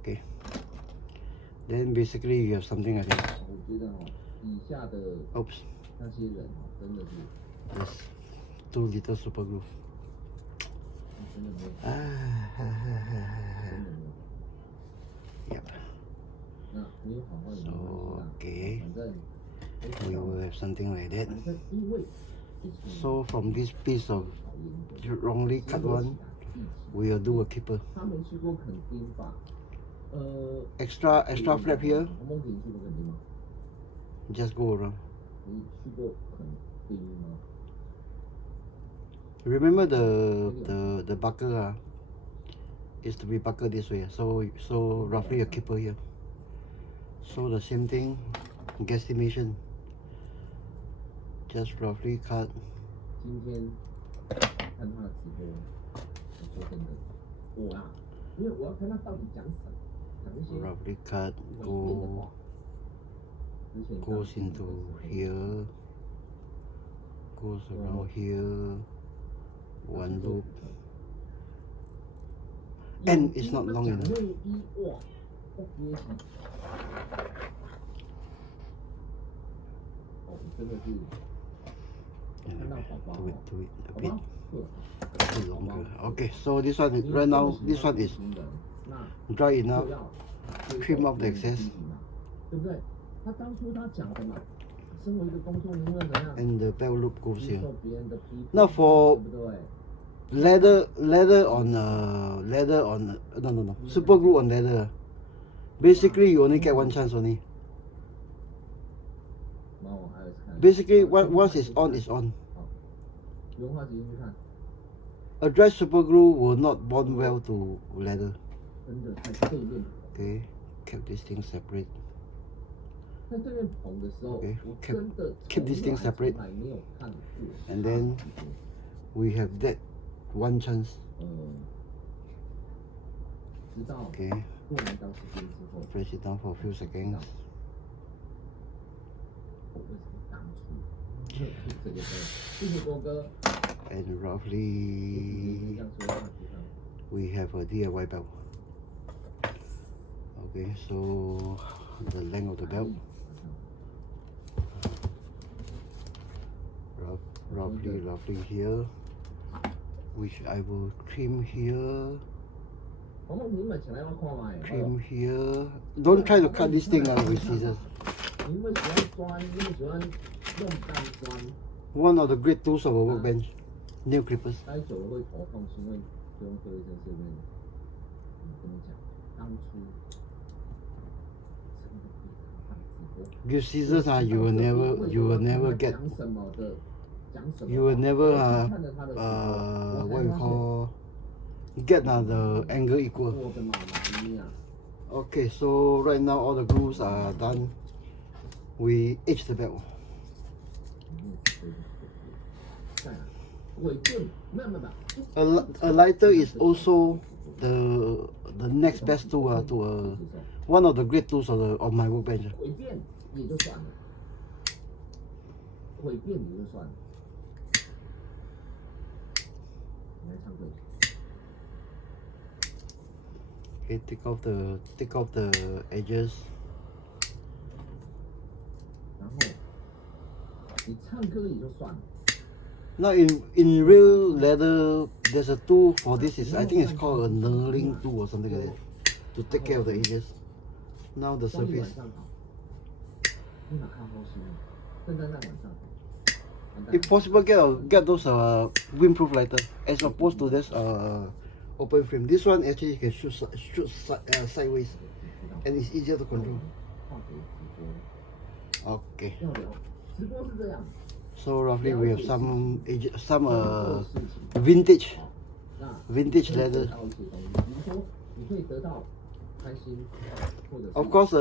Okay. Then basically you have something like this. 我觉得哦，底下的 Oops. 那些人哦，真的是 There's 2 little super glue. 真的没有， Ah, 真的没有。 yep. 那没有好好的没关系啦， Okay. 反正 We will have something like that. 反正因为 So from this piece of wrongly cut one, we will do a keeper. 他没去过垦丁吧？ Extra flap here. 洪梦婷去过垦丁吗？ Just go around. 你去过垦丁吗？ Remember the buckle is to be buckled this way. So roughly a keeper here. So the same thing, guesstimation. Just roughly cut. 今天看他的直播，我说真的，我啊，因为我要看他到底讲什么，讲一些 roughly cut 伪变的 go 话。之前 goes into here, goes around here, one loop, and it's not long enough. 内衣哇，不憋屈。哦，真的是看到宝宝 Do 哦 it, do it a 宝 bit, 宝，对， a bit longer. Okay, so this one is, right now, this one is 那 dry 就 enough. 要 Trim off the excess 对不对？他当初他讲的嘛，身为一个工作人员怎样？ And the belt loop goes 接 here. 受别人的批评， Now for 对不对？ leather on no, super glue on leather. Basically, you only get one chance only. 然后还有看 Basically, once it's on, it's on. 好，原话直接去看， A dry super glue will not bond well to leather. 真的在对面， Okay, keep this thing separate. 在对面捧的时候， Okay, 我 keep- 真的 keep this thing 从来 separate. 从来没有看过。 And then we have that one chance. 直到 Okay, 过了一段时间之后， press it down for a few seconds. 我为什么当初这个谢谢郭哥， And 这 roughly 样说话地方。 we have a DIY belt. Okay, so the length of the belt, roughly here, which I will trim here, 我们你们起来要看嘛？ trim here. Don't try to cut this thing with scissors. 你们喜欢钻，你们喜欢用钢钻， One of the great tools of a workbench, nail clippers. 待久了会头痛，是因为用各位在这边，跟你讲，当初真的非常棒直播。 With scissors, you will never get, 讲什么的，讲什么， you will never 看着他的直播， what you call, get the angle equal. 我的妈妈咪呀！ Okay, so right now all the glues are done. We edge the belt. 再来，尾变，没有没有没有。 A lighter is also the next best tool to one of the great tools of my workbench. 毁变也就算了，毁变也就算了。你来唱歌。 Okay, take off the edges. 然后你唱歌也就算了， Now in real leather, there's a tool for this. I think it's called a knurling tool or something like that to take care of the edges. Now the 周一晚 surface. 上好，你哪看好心啊？正在晚上好。完蛋 If possible, get those windproof lighter as opposed to this open frame. This one actually you can shoot sideways, and it's easier to control. 换回直播 Okay, 要聊，直播是这样， so roughly we have some做事情 vintage 好，那 vintage 你可以 leather. 得到一些东西，比如说你可以得到开心，或者是 Of course,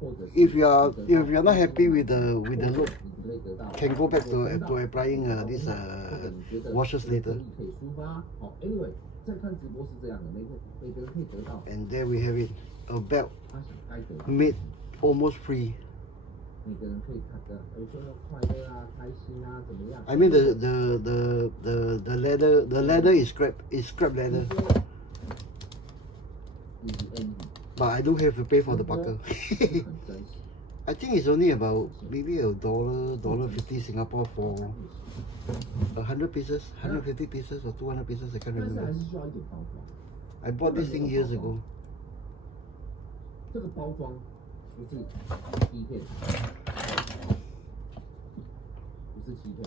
或者是 if you're not happy with the look, 你可以得到 can go back to applying this 或者你觉得 washers later. 可以抒发。好 ，anyway，在看直播是这样的，每个人可以得到 And there we have it, a belt 他想该得到。 made almost free. 每个人可以看的，有时候快乐啊、开心啊，怎么样？ I mean the leather is scrap leather, 你 envy but I do have to pay for the buckle. 很珍惜， I think it's only about maybe $1.50 Singapore for 100 pieces, 150 pieces or 200 pieces. I can't 但是 remember. 还是需要一点包装。 I bought this thing years ago. 这个包装不是欺骗，不是欺骗。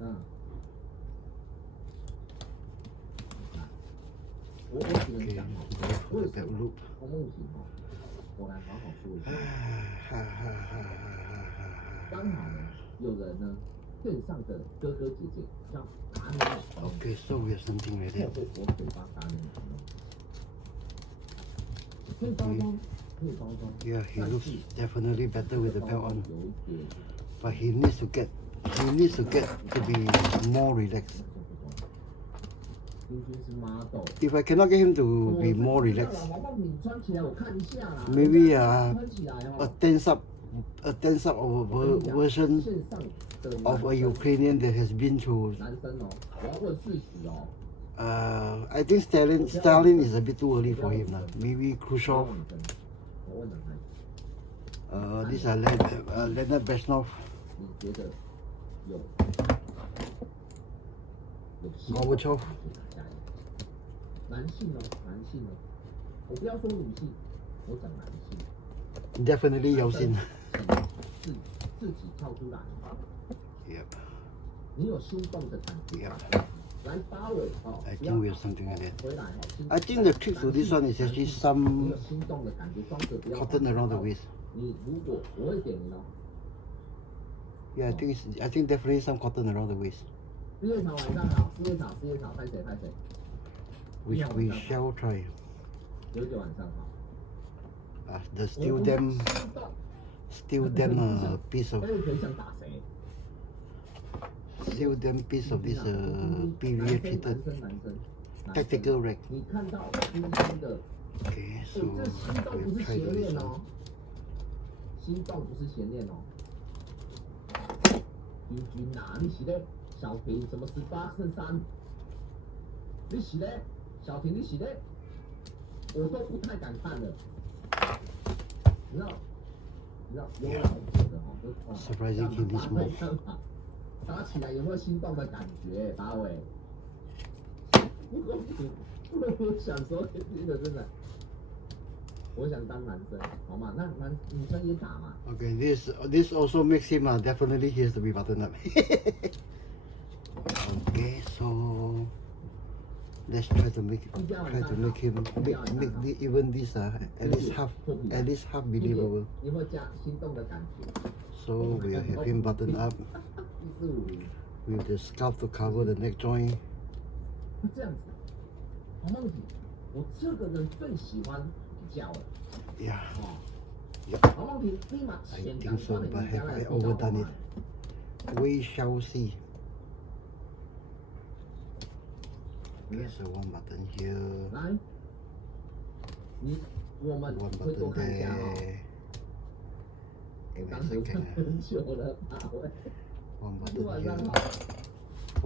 嗯，我只能 Okay, 讲哦， for 为 the 什 belt 么 loop. 红梦婷哦，我来好好说一下。刚好呢，有人呢，线上的哥哥姐姐叫达人朋友， Okay, so we have something like 透 that. 过我嘴巴达人朋友，可以包装，可以包装。 Yeah, he looks definitely better with the belt on. 有一点 but he needs to get to be more relaxed. 君君是 model。 If I cannot get him to be more relaxed, 毛毛你穿起来我看一下啦。 maybe 穿起来 a 哦。 tense up of a version 线上的 of a Ukrainian that has been through. 男生哦，我要问事实哦。 I think Stalin is a bit too early for him now. Maybe 我 Khrushchev. 问女生，我问男生， These are Leonid Brezhnev, 你觉得有 Gorbachev. 男性哦，男性哦，我不要说女性，我讲男性。 Definitely Yeltsin. 自己跳出来， Yep. 你有心动的感觉。 Yep. 来八尾哦， I think we have something like that. 回来哦。 I think the trick to this one is actually 你 some 有心动的感觉，装着不要。 cotton around the waist. 你如果我会点名哦。 Yeah, I think definitely some cotton around the waist, 四叶草晚上好，四叶草，拍谁？ which we shall try. 9晚上好。 The still them piece of 很想打谁？ still them piece of this PVA treated 男生 tactical rack. 你看到新兴的， Okay, so 这心动 we 不 have 是 tried 邪 this 念 one. 哦，心动不是邪念哦。君君呐，你是咧小平什么18胜3？你是咧小平，你是咧，我都不太敢看了。你知道有老婆的哈，就 Surprising him this move. 打起来有没有心动的感觉？八尾，我想说，真的，我想当男生，好吗？那女生也打嘛。 Okay, this also makes him definitely he has to be buttoned up. Okay, so let's try to make him make even this at least half believable. 有没有加心动的感觉？ So we'll have him buttoned up 145， with the scarf to cover the neck joint. 这样子，好梦姐，我这个人最喜欢脚了。 Yeah, 哦， yeah, 好梦婷立马 I 先 think so, but have I overdone it? We shall see. Okay, so one button here, 来，我们 one 回头 button 看一下哦。 there. 我 Give 当 me a 时看 second. 很久了，八位。 One 今 button 晚上 here, 好，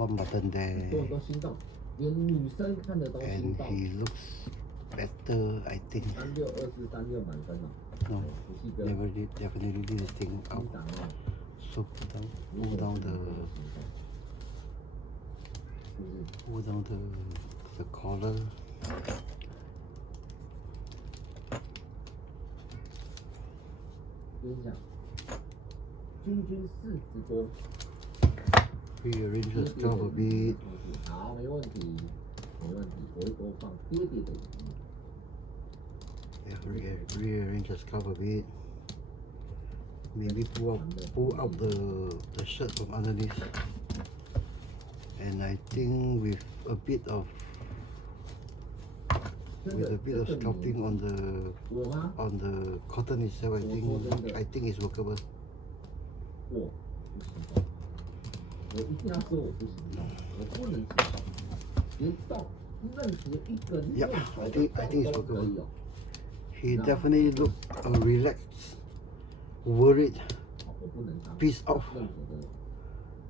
one button 所有 there, 都心动，连女生看的都心 and 动。 he looks better, I think. 362436满分了。 No, 不记得。 definitely did this thing 欣 out. 赏哦。 So pull down the collar. 跟你讲，君君40多。 Rearrange the scarf a bit. 好，没问题，没问题，我会多放爹爹的。 Yeah, rearrange the scarf a bit. Maybe pull out the shirt from underneath. And I think with a bit of sculpting on 我吗？ the cotton itself, I think it's workable. 我不行动，我一定要说我不行动，我不能行动，连动任何一个念 Yeah, 头 I 的 think it's 动都可以哦。 He definitely looked relaxed, worried, 我不能当 pissed off.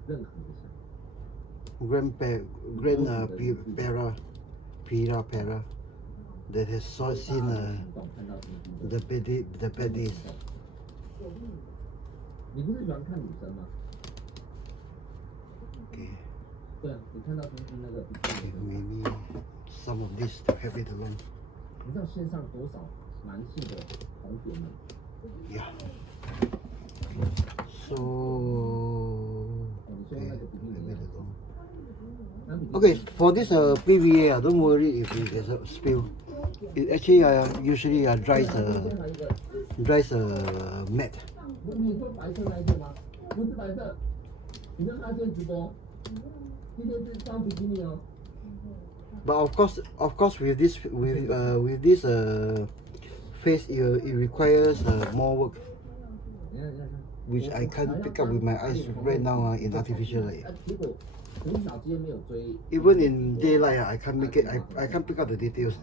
任何的想法。 Para that has seen the bad days. 你不是喜欢看女生吗？ Okay, 对啊，你看到君君那个， maybe some of this to help it along. 你知道线上多少男性的同学们？ Yeah. So 你说那个比基尼 okay, for this PVA, don't worry if it has a spill. It actually usually dries matte. 你说白色那一件吗？不是白色，你看他今天直播，今天是穿比基尼哦。 But of course, with this face, it requires more work. 你看，你看， which I can't pick up with my eyes right now in artificial light. 结果很少今天没有追。 Even in daylight, I can't make it. I can't pick up the details.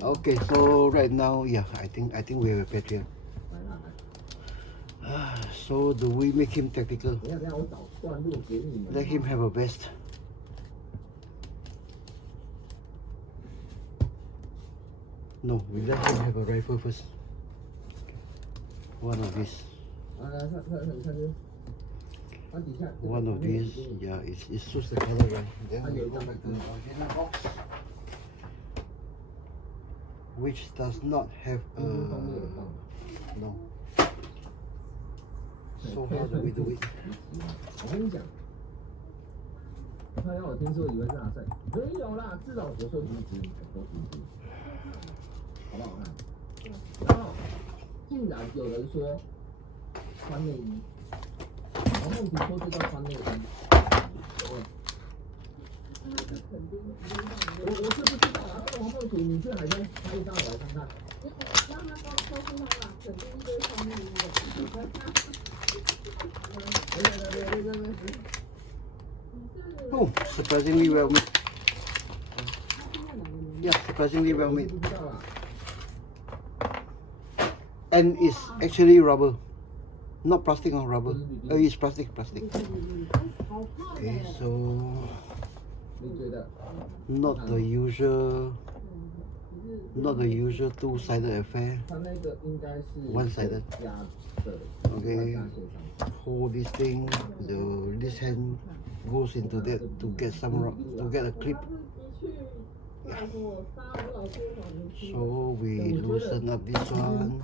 Okay, so right now, yeah, I think we have a Patreon. 来来来， So do we make him tactical? 等一下，我找段落给你们。 Let him have a vest. No, we let him have a rifle first. One of these. 来来，看这边，它底下。 One of these. Yeah, it suits the color, right? Then we go back to the container box, which does not have a no. So how do we do it? 我跟你讲，他要我听说以为是阿赛，没有啦，至少我说橘子，好不好看？然后竟然有人说穿内衣，黄梦婷说这叫穿内衣，我是不知道啊，黄梦婷，你去海边拍一张我来看看。让他告诉他吧，肯定一堆穿内衣的。 Oh, surprisingly well made. Yeah, surprisingly well made. And it's actually rubber, not plastic or rubber. Oh, it's plastic. Okay, so 你觉得？ not the usual two-sided affair. 他那个应该是 One-sided. 压的。 Okay, hold this thing. This hand goes into that to get some rock, to get a clip. So we loosen up this one.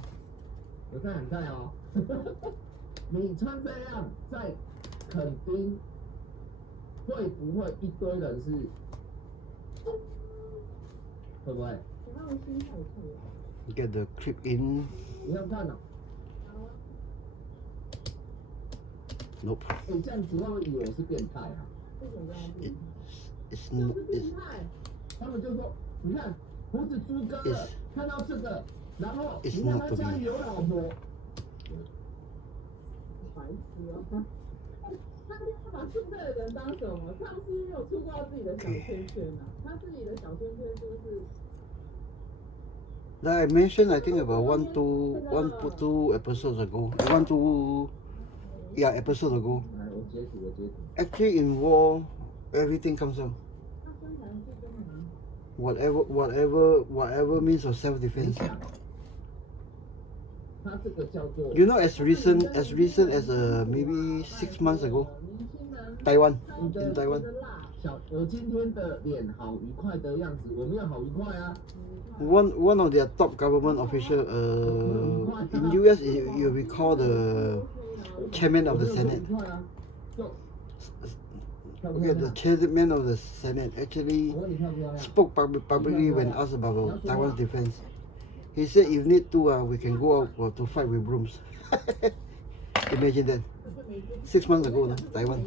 我在很在哦，你穿这样在垦丁，会不会一堆人是？会不会？ Get the clip in. 你要看哦。 Nope. 哎，这样子会不会以为我是变态啊？ It's not. It's 他们就说，你看胡子猪哥了，看到这个，然后你 It's 看 not 他 to 家 be. 里有老婆。白痴哦！他把现在的人当什么？上次没有出过自己的小圈圈啊，他自己的小圈圈就是。 Like I mentioned, I think about two episodes ago. Episodes ago. 来，我截图，我截图。 Actually, in war, everything comes out. Whatever means of self-defense. 他这个叫做。 You know, as recent as maybe 6 months ago, Taiwan. In Taiwan. 我今天的脸好愉快的样子，我没有好愉快啊。 One of their top government official, in US, you recall the chairman of the Senate. Okay, the chairman of the Senate actually spoke publicly when asked about Taiwan's defense. He said, if need to, we can go out to fight with brooms. Imagine that. 6 months ago, no? Taiwan.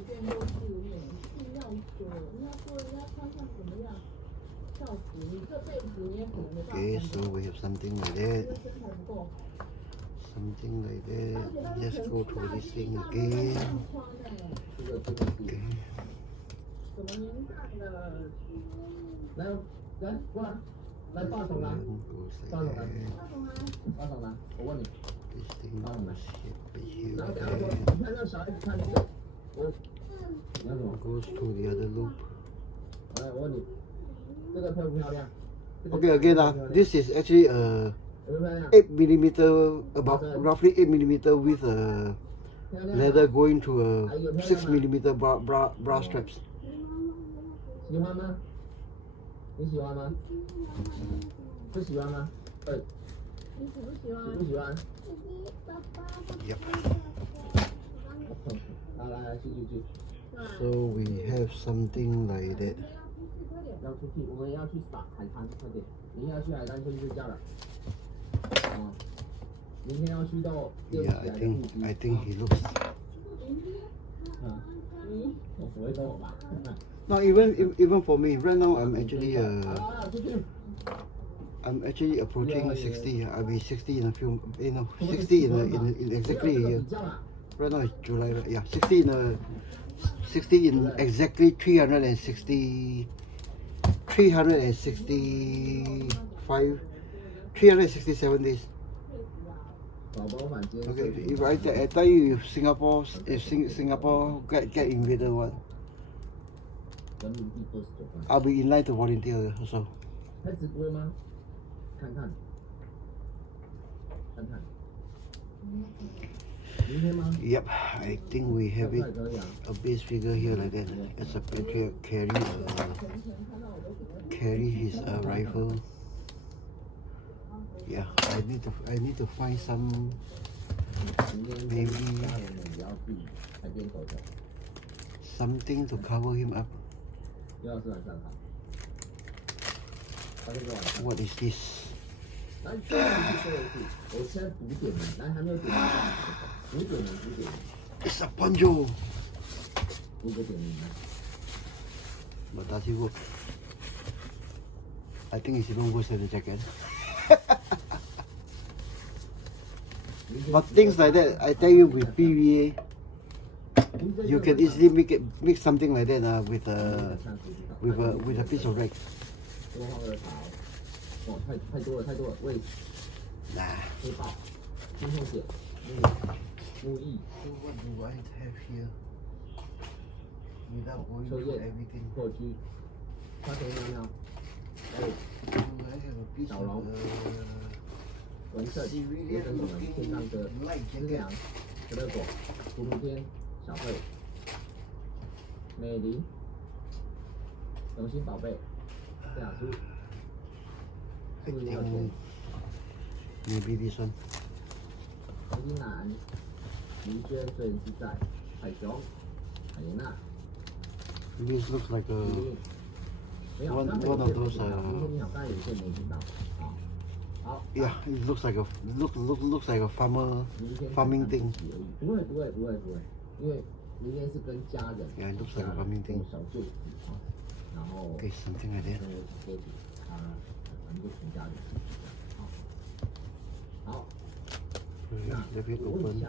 Okay, so we have something like that. Something like that. Just go through this thing again. Okay. 来，来过来，来大手拿， One goes 大手 like 拿， that. 大手拿。我问你， This thing goes here, 然后 here, 等下说， there. 你看让小孩子看这个，你要什么？ Goes to the other loop. 来，我问你，这个漂不漂亮？ Okay, again, this is actually a 漂不漂亮？ 8mm, about roughly 8mm width leather going to a 6mm bra straps. 喜欢吗？你喜欢吗？不喜欢吗？你喜不喜欢？喜不喜欢？ Yep. 好，来，去。 So we have something like that. 要出去，我们要去打海滩，快点！明天要去海滩先睡觉了。啊，明天要去到溜起 Yeah, 来的 I think he looks. 啊，我不会跟我吧？ No, even for me, right now I'm actually I'm actually approaching 60. I'll be 60 in a few, 60 in exactly a year. Right now it's July, right? Yeah, 60 in exactly 365, 367 days. Okay, if I tell you if Singapore get invaded, what? I'll be in line to volunteer also. 开直播吗？看看，看看。明天吗？ Yep, I think we have it. A base figure here like that. As a patriot carry his rifle. Yeah, I need to find some maybe something to cover him up. 6号是晚上好。What is this? 来，最后一次，我现在补点名，来还没有点名的，补点名，补点名， It's a poncho. 补个点名来。 But does it work? I think it's even worse than the jacket. But things like that, I tell you, with PVA, you can easily make something like that with a piece of rag. 多号的草，哦，太多了，喂， Nah. 黑豹，青红血，木易， So what do I have here? Without going 秋 through 叶 everything. 破居，花田喵喵，哎， Do I have a piece 小 of 龙，文胜，刘 civilian 登什么？天上哥， light 知 jacket? 良，可乐果，葫芦边，小慧，美玲，荣心宝贝，戴雅舒， I 素一号 think 钱， maybe this one. 黄金兰，黎娟，最人自在，海雄，海莲娜， This looks like a 没有， one 刚才 of 有些 those 没听到今天你好，刚才有些没听到，好，好， yeah. It looks like a farming thing. 不会，因为明天是跟家人， Yeah, it looks like a farming thing. 小舅子啊，然后 Okay, something like that. 跟小舅子他反正就全家人，好， 那 Let it 我问 open. 一下，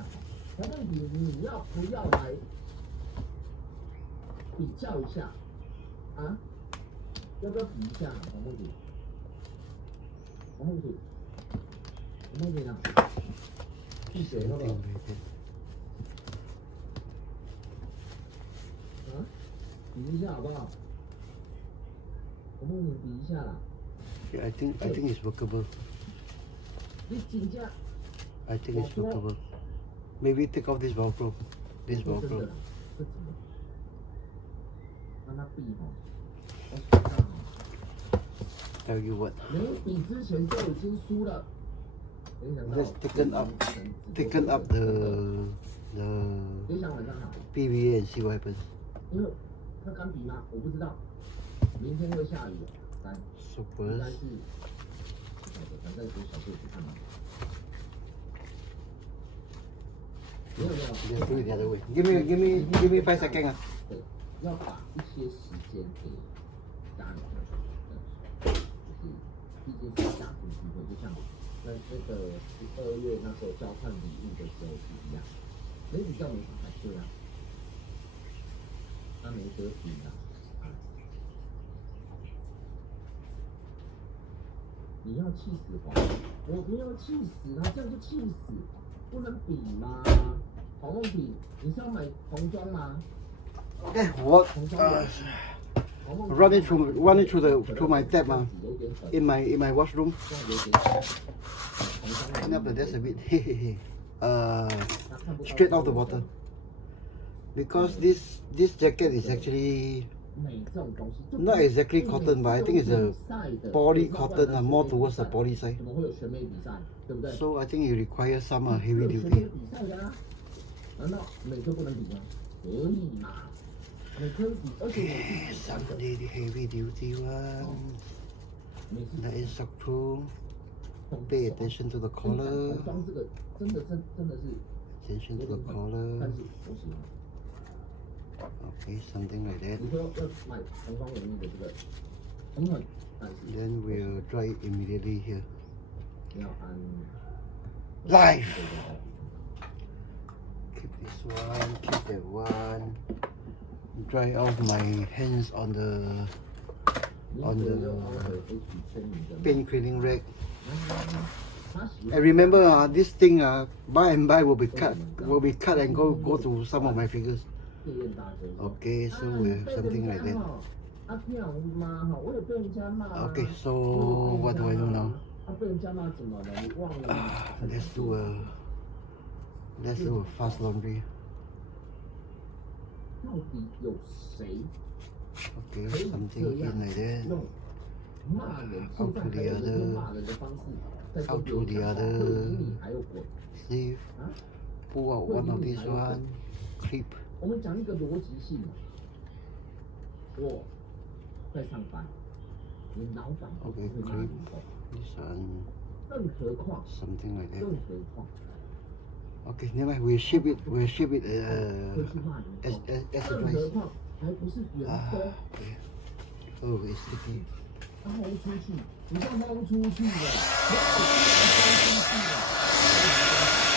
黄梦比你要不要来比较一下啊？要不要比一下黄梦比？黄梦比，黄梦比呢？是谁了 Something 吧？ like that. 啊，比一下好不好？黄梦比比一下啦。 Yeah, I think it's workable. 你真正 I think it's workable. Maybe take off this Velcro. This 说真的 Velcro. 啦，这怎么？让他比吼，我知道吼。 Tell you what. 没比之前就已经输了。没想到 Let's taken up the 别想晚上好， PVA and see what happens. 因为他敢比吗？我不知道。明天会下雨的，来， So 应该 first, 是不晓得，反正给小舅去看嘛。没有， let's do it the other way. Give me 5 seconds. 对，要把一些时间给家人们，就是毕竟是家庭聚会，就像那个12月那时候交换礼物的时候是一样，没比较没伤害，对啊，他没得比啊。你要气死黄，我没有气死他，这样就气死，不能比吗？黄梦比，你是要买童装吗？ Okay, what? 童装有 Running through my tab in my washroom. Clean up the desk a bit. Straight off the water. Because this jacket is actually not exactly cotton, but I think it's a poly cotton, more towards the poly side. 怎么会有选美比赛，对不对？ So I think it requires some heavy 有选 duty. 美比赛的啊，难道每科不能比吗？可以嘛，每科比，而且我是 Some the heavy duty one. 每次 That is sock through. Pay attention to the collar. 童装这个真的是 Attention to 有 the 点狠， collar. 但是我喜欢。 Okay, something like that. 你说要买童装有那个这个很狠，但是 Then we'll dry it immediately here. 要按 Live. Keep this one, keep that one. Dry off my hands on the 你 on 左 the 右凹回 H 圈你的 paint cleaning rack. 他喜 And remember, this thing, by and by will be cut and go to some of my figures. 夜宴大声说 Okay, so we have something like that. 啊，跳妈哈，我有被人家骂啊。 Okay, so what do I do now? 啊，被人家骂怎么了？你忘了吗？ Let's do a fast laundry. 到底有谁 Okay, 可以 something 这样 in like that. 用骂人，现在还有人用骂人的方式在跟 Out 别 to 人 the 讲话，会 other 比你还有鬼 sleeve. 啊！ Pull out one of this one. Clip. 我们讲一个逻辑性嘛，我在上班，你老板会 Okay, 骂 clip. 你的， This one. 更何况， Something like that. 更何况 Okay, never mind. We'll ship it. 会去骂你的 as 更何 advice. 况还不是员工。 Okay. Oh, it's sticky. 他轰出去，你像轰出去的，没有轰出去的。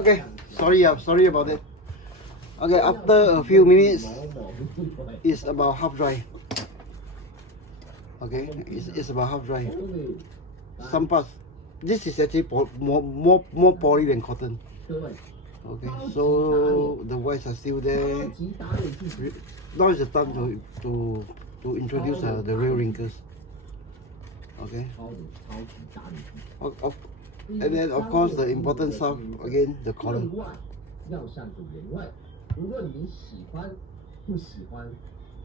Okay, sorry about that. Okay, after a few minutes, it's about half dry. Okay, it's about half dry. Some parts, this is actually more poly than cotton. 各位， Okay, so the whites are still 超 there. 级打脸自己， Now is the time to introduce the real wrinkles. Okay, 超级打脸自己。 and then of course the important stuff again, the color. 内外要像个原味，无论你喜欢不喜欢，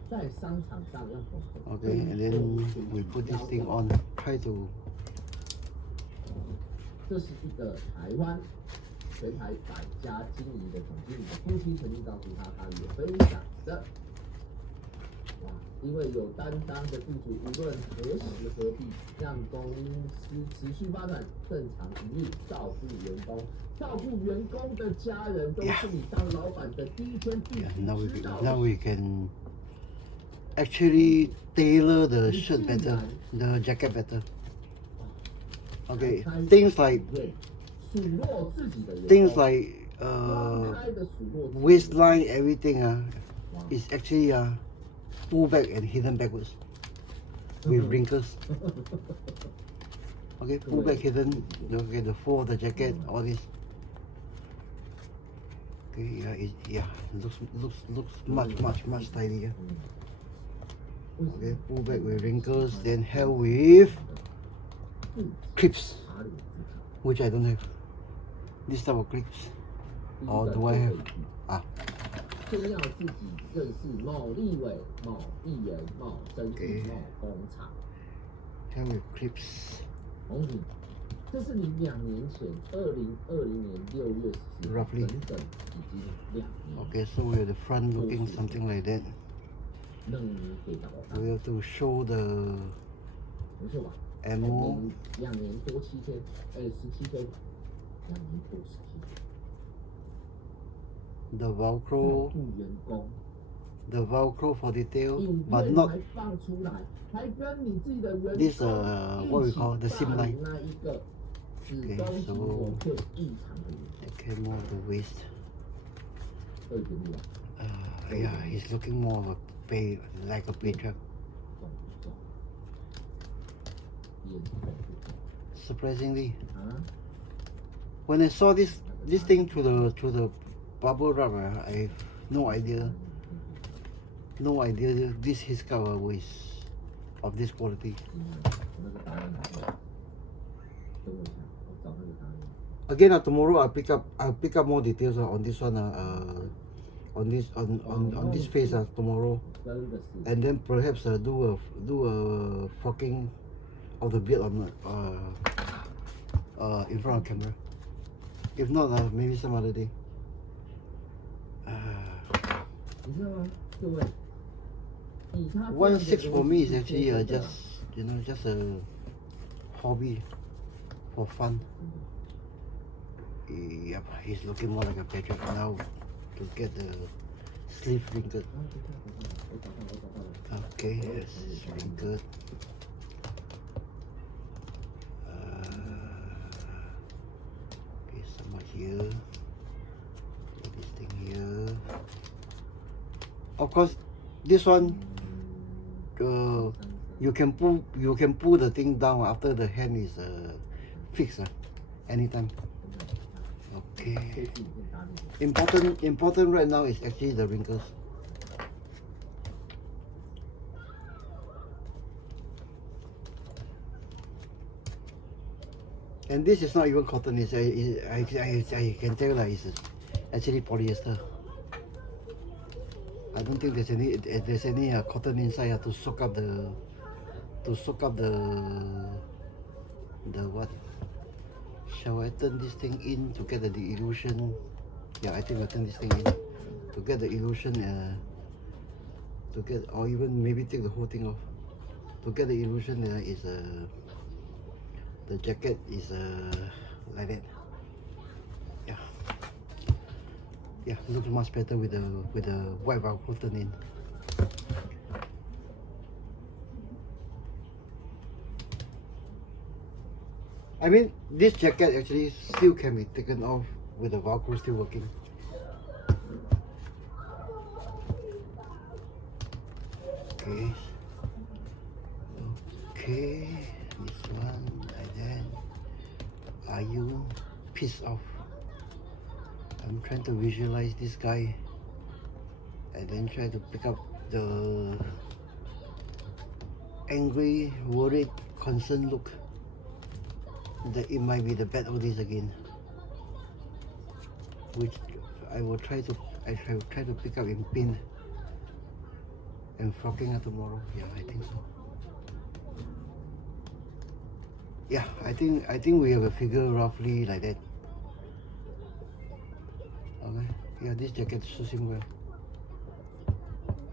在商场上要懂得。 Okay, and then we put this thing on. Try to 这是一个台湾全台百家经营的总经理的夫妻曾经告诉他，他也分享的。哇，因为有担当的雇主，无论何时何地，让公司持续发展、正常营运，照顾员工，照顾员工的家人，都是你当老板的第一天必 yeah. 须知道 Now 的。 we can actually tailor the shirt better, the jacket better. Okay, things like 对，数落自己的员工 things like 公开的数落自己的 waistline, everything is actually pulled back and hidden backwards with wrinkles. Okay, pull back hidden. Okay, the fold of the jacket, all this. Okay, yeah, looks much tidier. Okay, pull back with wrinkles, then held with clips, which I don't have. This type of clips, or do I have? 先要自己认识某立委、某议员、某生意、某工厂。 Held with clips. 红景，这是你2年前2020年6月10日， Roughly. 整整已经2年。 Okay, so we have the front looking something like that. 2年给到我 We have to show the 没错吧？ ammo. 2年多7天，17天，2年多17天。 The 照 Velcro. 顾员工， the Velcro for detail, 影 but 片 not 还放出来，还跟你自己的员 this 工 what we 一起 call the 霸 seam 凌 line. 那一个子 Okay, 宫颈 so 膜片异常的原 okay, more of the waist. 因2.6啊， Yeah, he's looking more of a pay like a paycheck. 重不重？严重不重？ Surprisingly, 啊？ when I saw this thing to the bubble wrap, I have no idea this his cover was of this quality. 那个答案哪里？等我一下，我找那个答案。 Again, tomorrow I'll pick up more details on this one. On this phase tomorrow, 真的是。 and then perhaps do a forking of the beard on in front of camera. If not, maybe some other day. 你知道吗，各位？以他这样的 1.6 for me is 逻辑 actually 说的 just a hobby for fun. Yep, he's looking more like a Patrick now to get the sleeve wrinkled. 啊，我找到了。 Okay, yes, very good. Okay, some here. Put this thing here. Of course, this one, you can pull the thing down after the hand is fixed anytime. Okay. 这次影片答那个。 Important right now is actually the wrinkles. And this is not even cotton. I can tell that it's actually polyester. I don't think there's any cotton inside to soak up the what? Shall I turn this thing in to get the illusion? Yeah, I think I'll turn this thing in to get the illusion. To get, or even maybe take the whole thing off. To get the illusion, is the jacket is like that. Yeah, yeah, looks much better with the white Velcro turn in. I mean, this jacket actually still can be taken off with the Velcro still working. Okay. Okay, this one, and then are you pissed off? I'm trying to visualize this guy and then try to pick up the angry, worried, concerned look that it might be the bad oldies again, which I will try to pick up in pin and frocking tomorrow. Yeah, I think so. Yeah, I think we have a figure roughly like that. Okay, yeah, this jacket suits him well.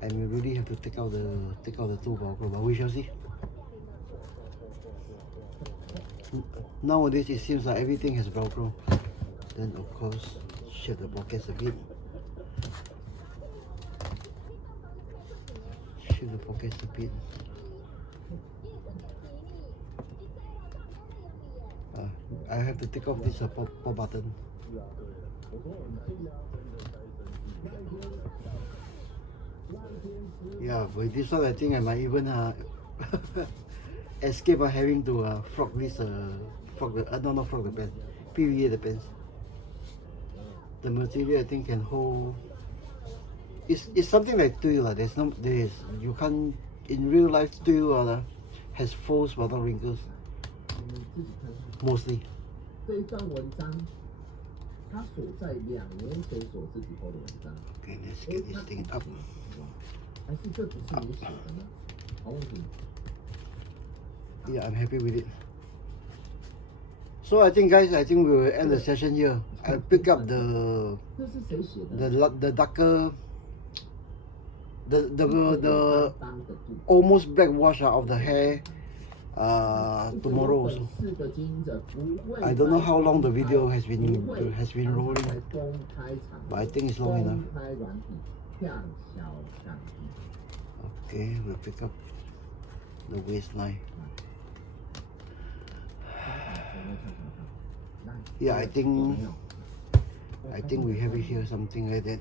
And we really have to take out the two Velcro, but we shall see. Nowadays it seems like everything has Velcro. Then of course shape the pockets a bit. Shape the pockets a bit. I have to take off this pop button. Yeah, with this one I think I might even escape having to frog this frog the not frog the pants, PVA the pants. The material I think can hold. It's something like tulle. You can't in real life tulle has folds but not wrinkles. 你自己看看 Mostly. 这一段文章，他所在2年前所自己 PO 的文章， Okay, let's get this thing up. 还是这不是你写的呢？好问题。 Yeah, I'm happy with it. So I think guys, we will end the session here. I'll pick up 这是谁写的？ the darker the 当的度 almost black wash of the hair tomorrow also. 4个经营者不会 I don't know how long the video has 不会 been rolling, 在公开场 but I think it's long enough. 公开软体向小上提。 Okay, we'll pick up the waistline. 来 Yeah, I think 有没有 we have it here, something like that.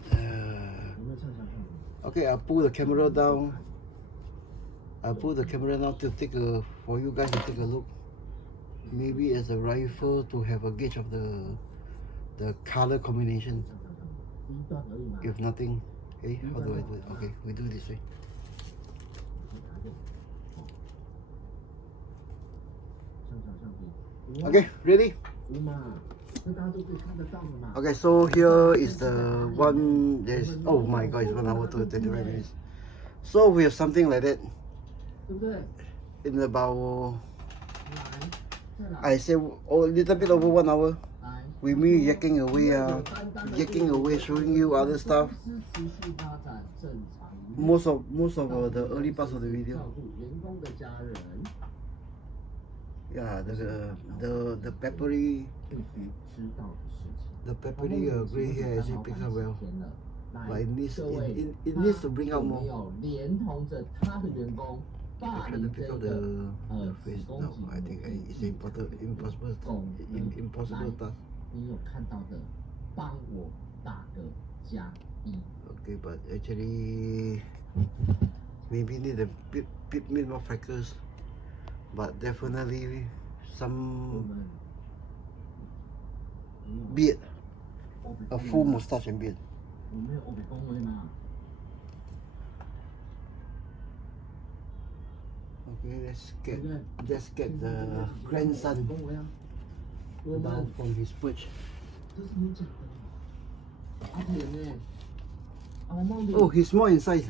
有没有向小上提？ Okay, I'll pull the camera down. I'll pull the camera down to take a for you guys to take a look. Maybe as a rifle to have a gauge of the color combination. 第一段而已嘛。 If nothing, hey, how do I do it? Okay, we do it this way. 向小上提。 Okay, ready? 有嘛？这大家都可以看得到的嘛。 Okay, so here is the one. There's oh my god, it's 1 hour to 25 minutes. So we have something like that 对不对？ in about 来，再来， I say oh, a little bit over 1 hour. 来。 With me yakking away, yakking away, showing you other stuff. 公司持续发展正常营运 Most of the early parts of the 照 video. 顾员工的家人， Yeah, the peppery 必须知道的事情。 the peppery gray hair actually picks up well. 来 But it needs 各位 it needs to bring out 他有 more. 没有连同着他的员工 I 霸 try to 凌 pick 这 up 个 the face 子宫 now. 颈 I think it's impossible task. 你有看到的，帮我打个加一。 Okay, but actually maybe need a bit more freckles. But definitely 我 some 们 beard, a full mustache and beard. 我们有欧北恭维吗？ Okay, let's 对 get 不对？ let's get the grandson 恭维啊！我 down 们 from his perch. 这是你讲的，阿脸呢？阿梦里 Oh, he's small in size.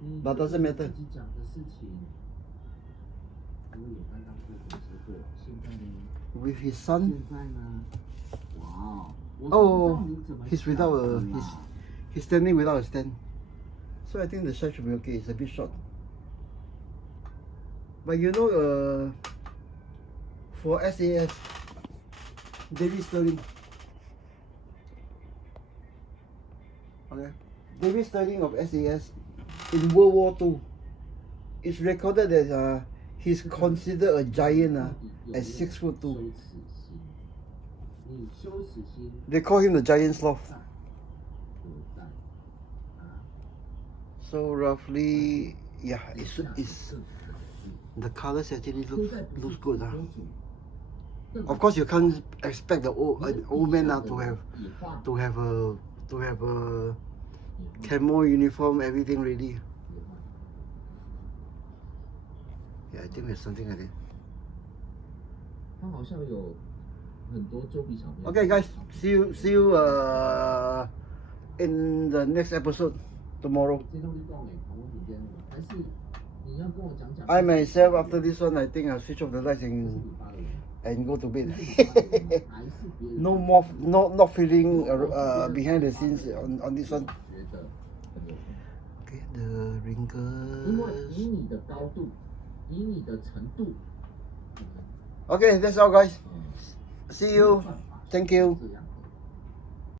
你 But doesn't matter. 自己讲的事情，我有担当过，我说过，现在呢？ With his son. 现在呢？哇，我 Oh, 不知道你怎么 he's 想 without 的 a 啦 he's standing without a stand. So I think the shot should be okay. It's a bit short. But you know, for SAS, David Sterling. Okay, David Sterling of SAS in World War II. It's recorded that he's considered a giant at 6'2". 羞耻心，你羞耻心 They call him the giant sloth. 在何在啊？ So roughly, yeah, it's the colors actually looks good. Of course, you can't expect the an old man to have a camo uniform, everything ready. Yeah, I think there's something like that. 他好像有很多周笔小朋友。 Okay, guys, see you in the next episode tomorrow. 这东西够没？我问你还是你要跟我讲讲。 I myself after this one, I think I'll switch off the lights and go to bed. No more, not feeling behind the scenes on this one. Okay, the 因为 wrinkles. 以你的高度，以你的程度， Okay, that's all, guys. 嗯 See you. Thank you. 这样。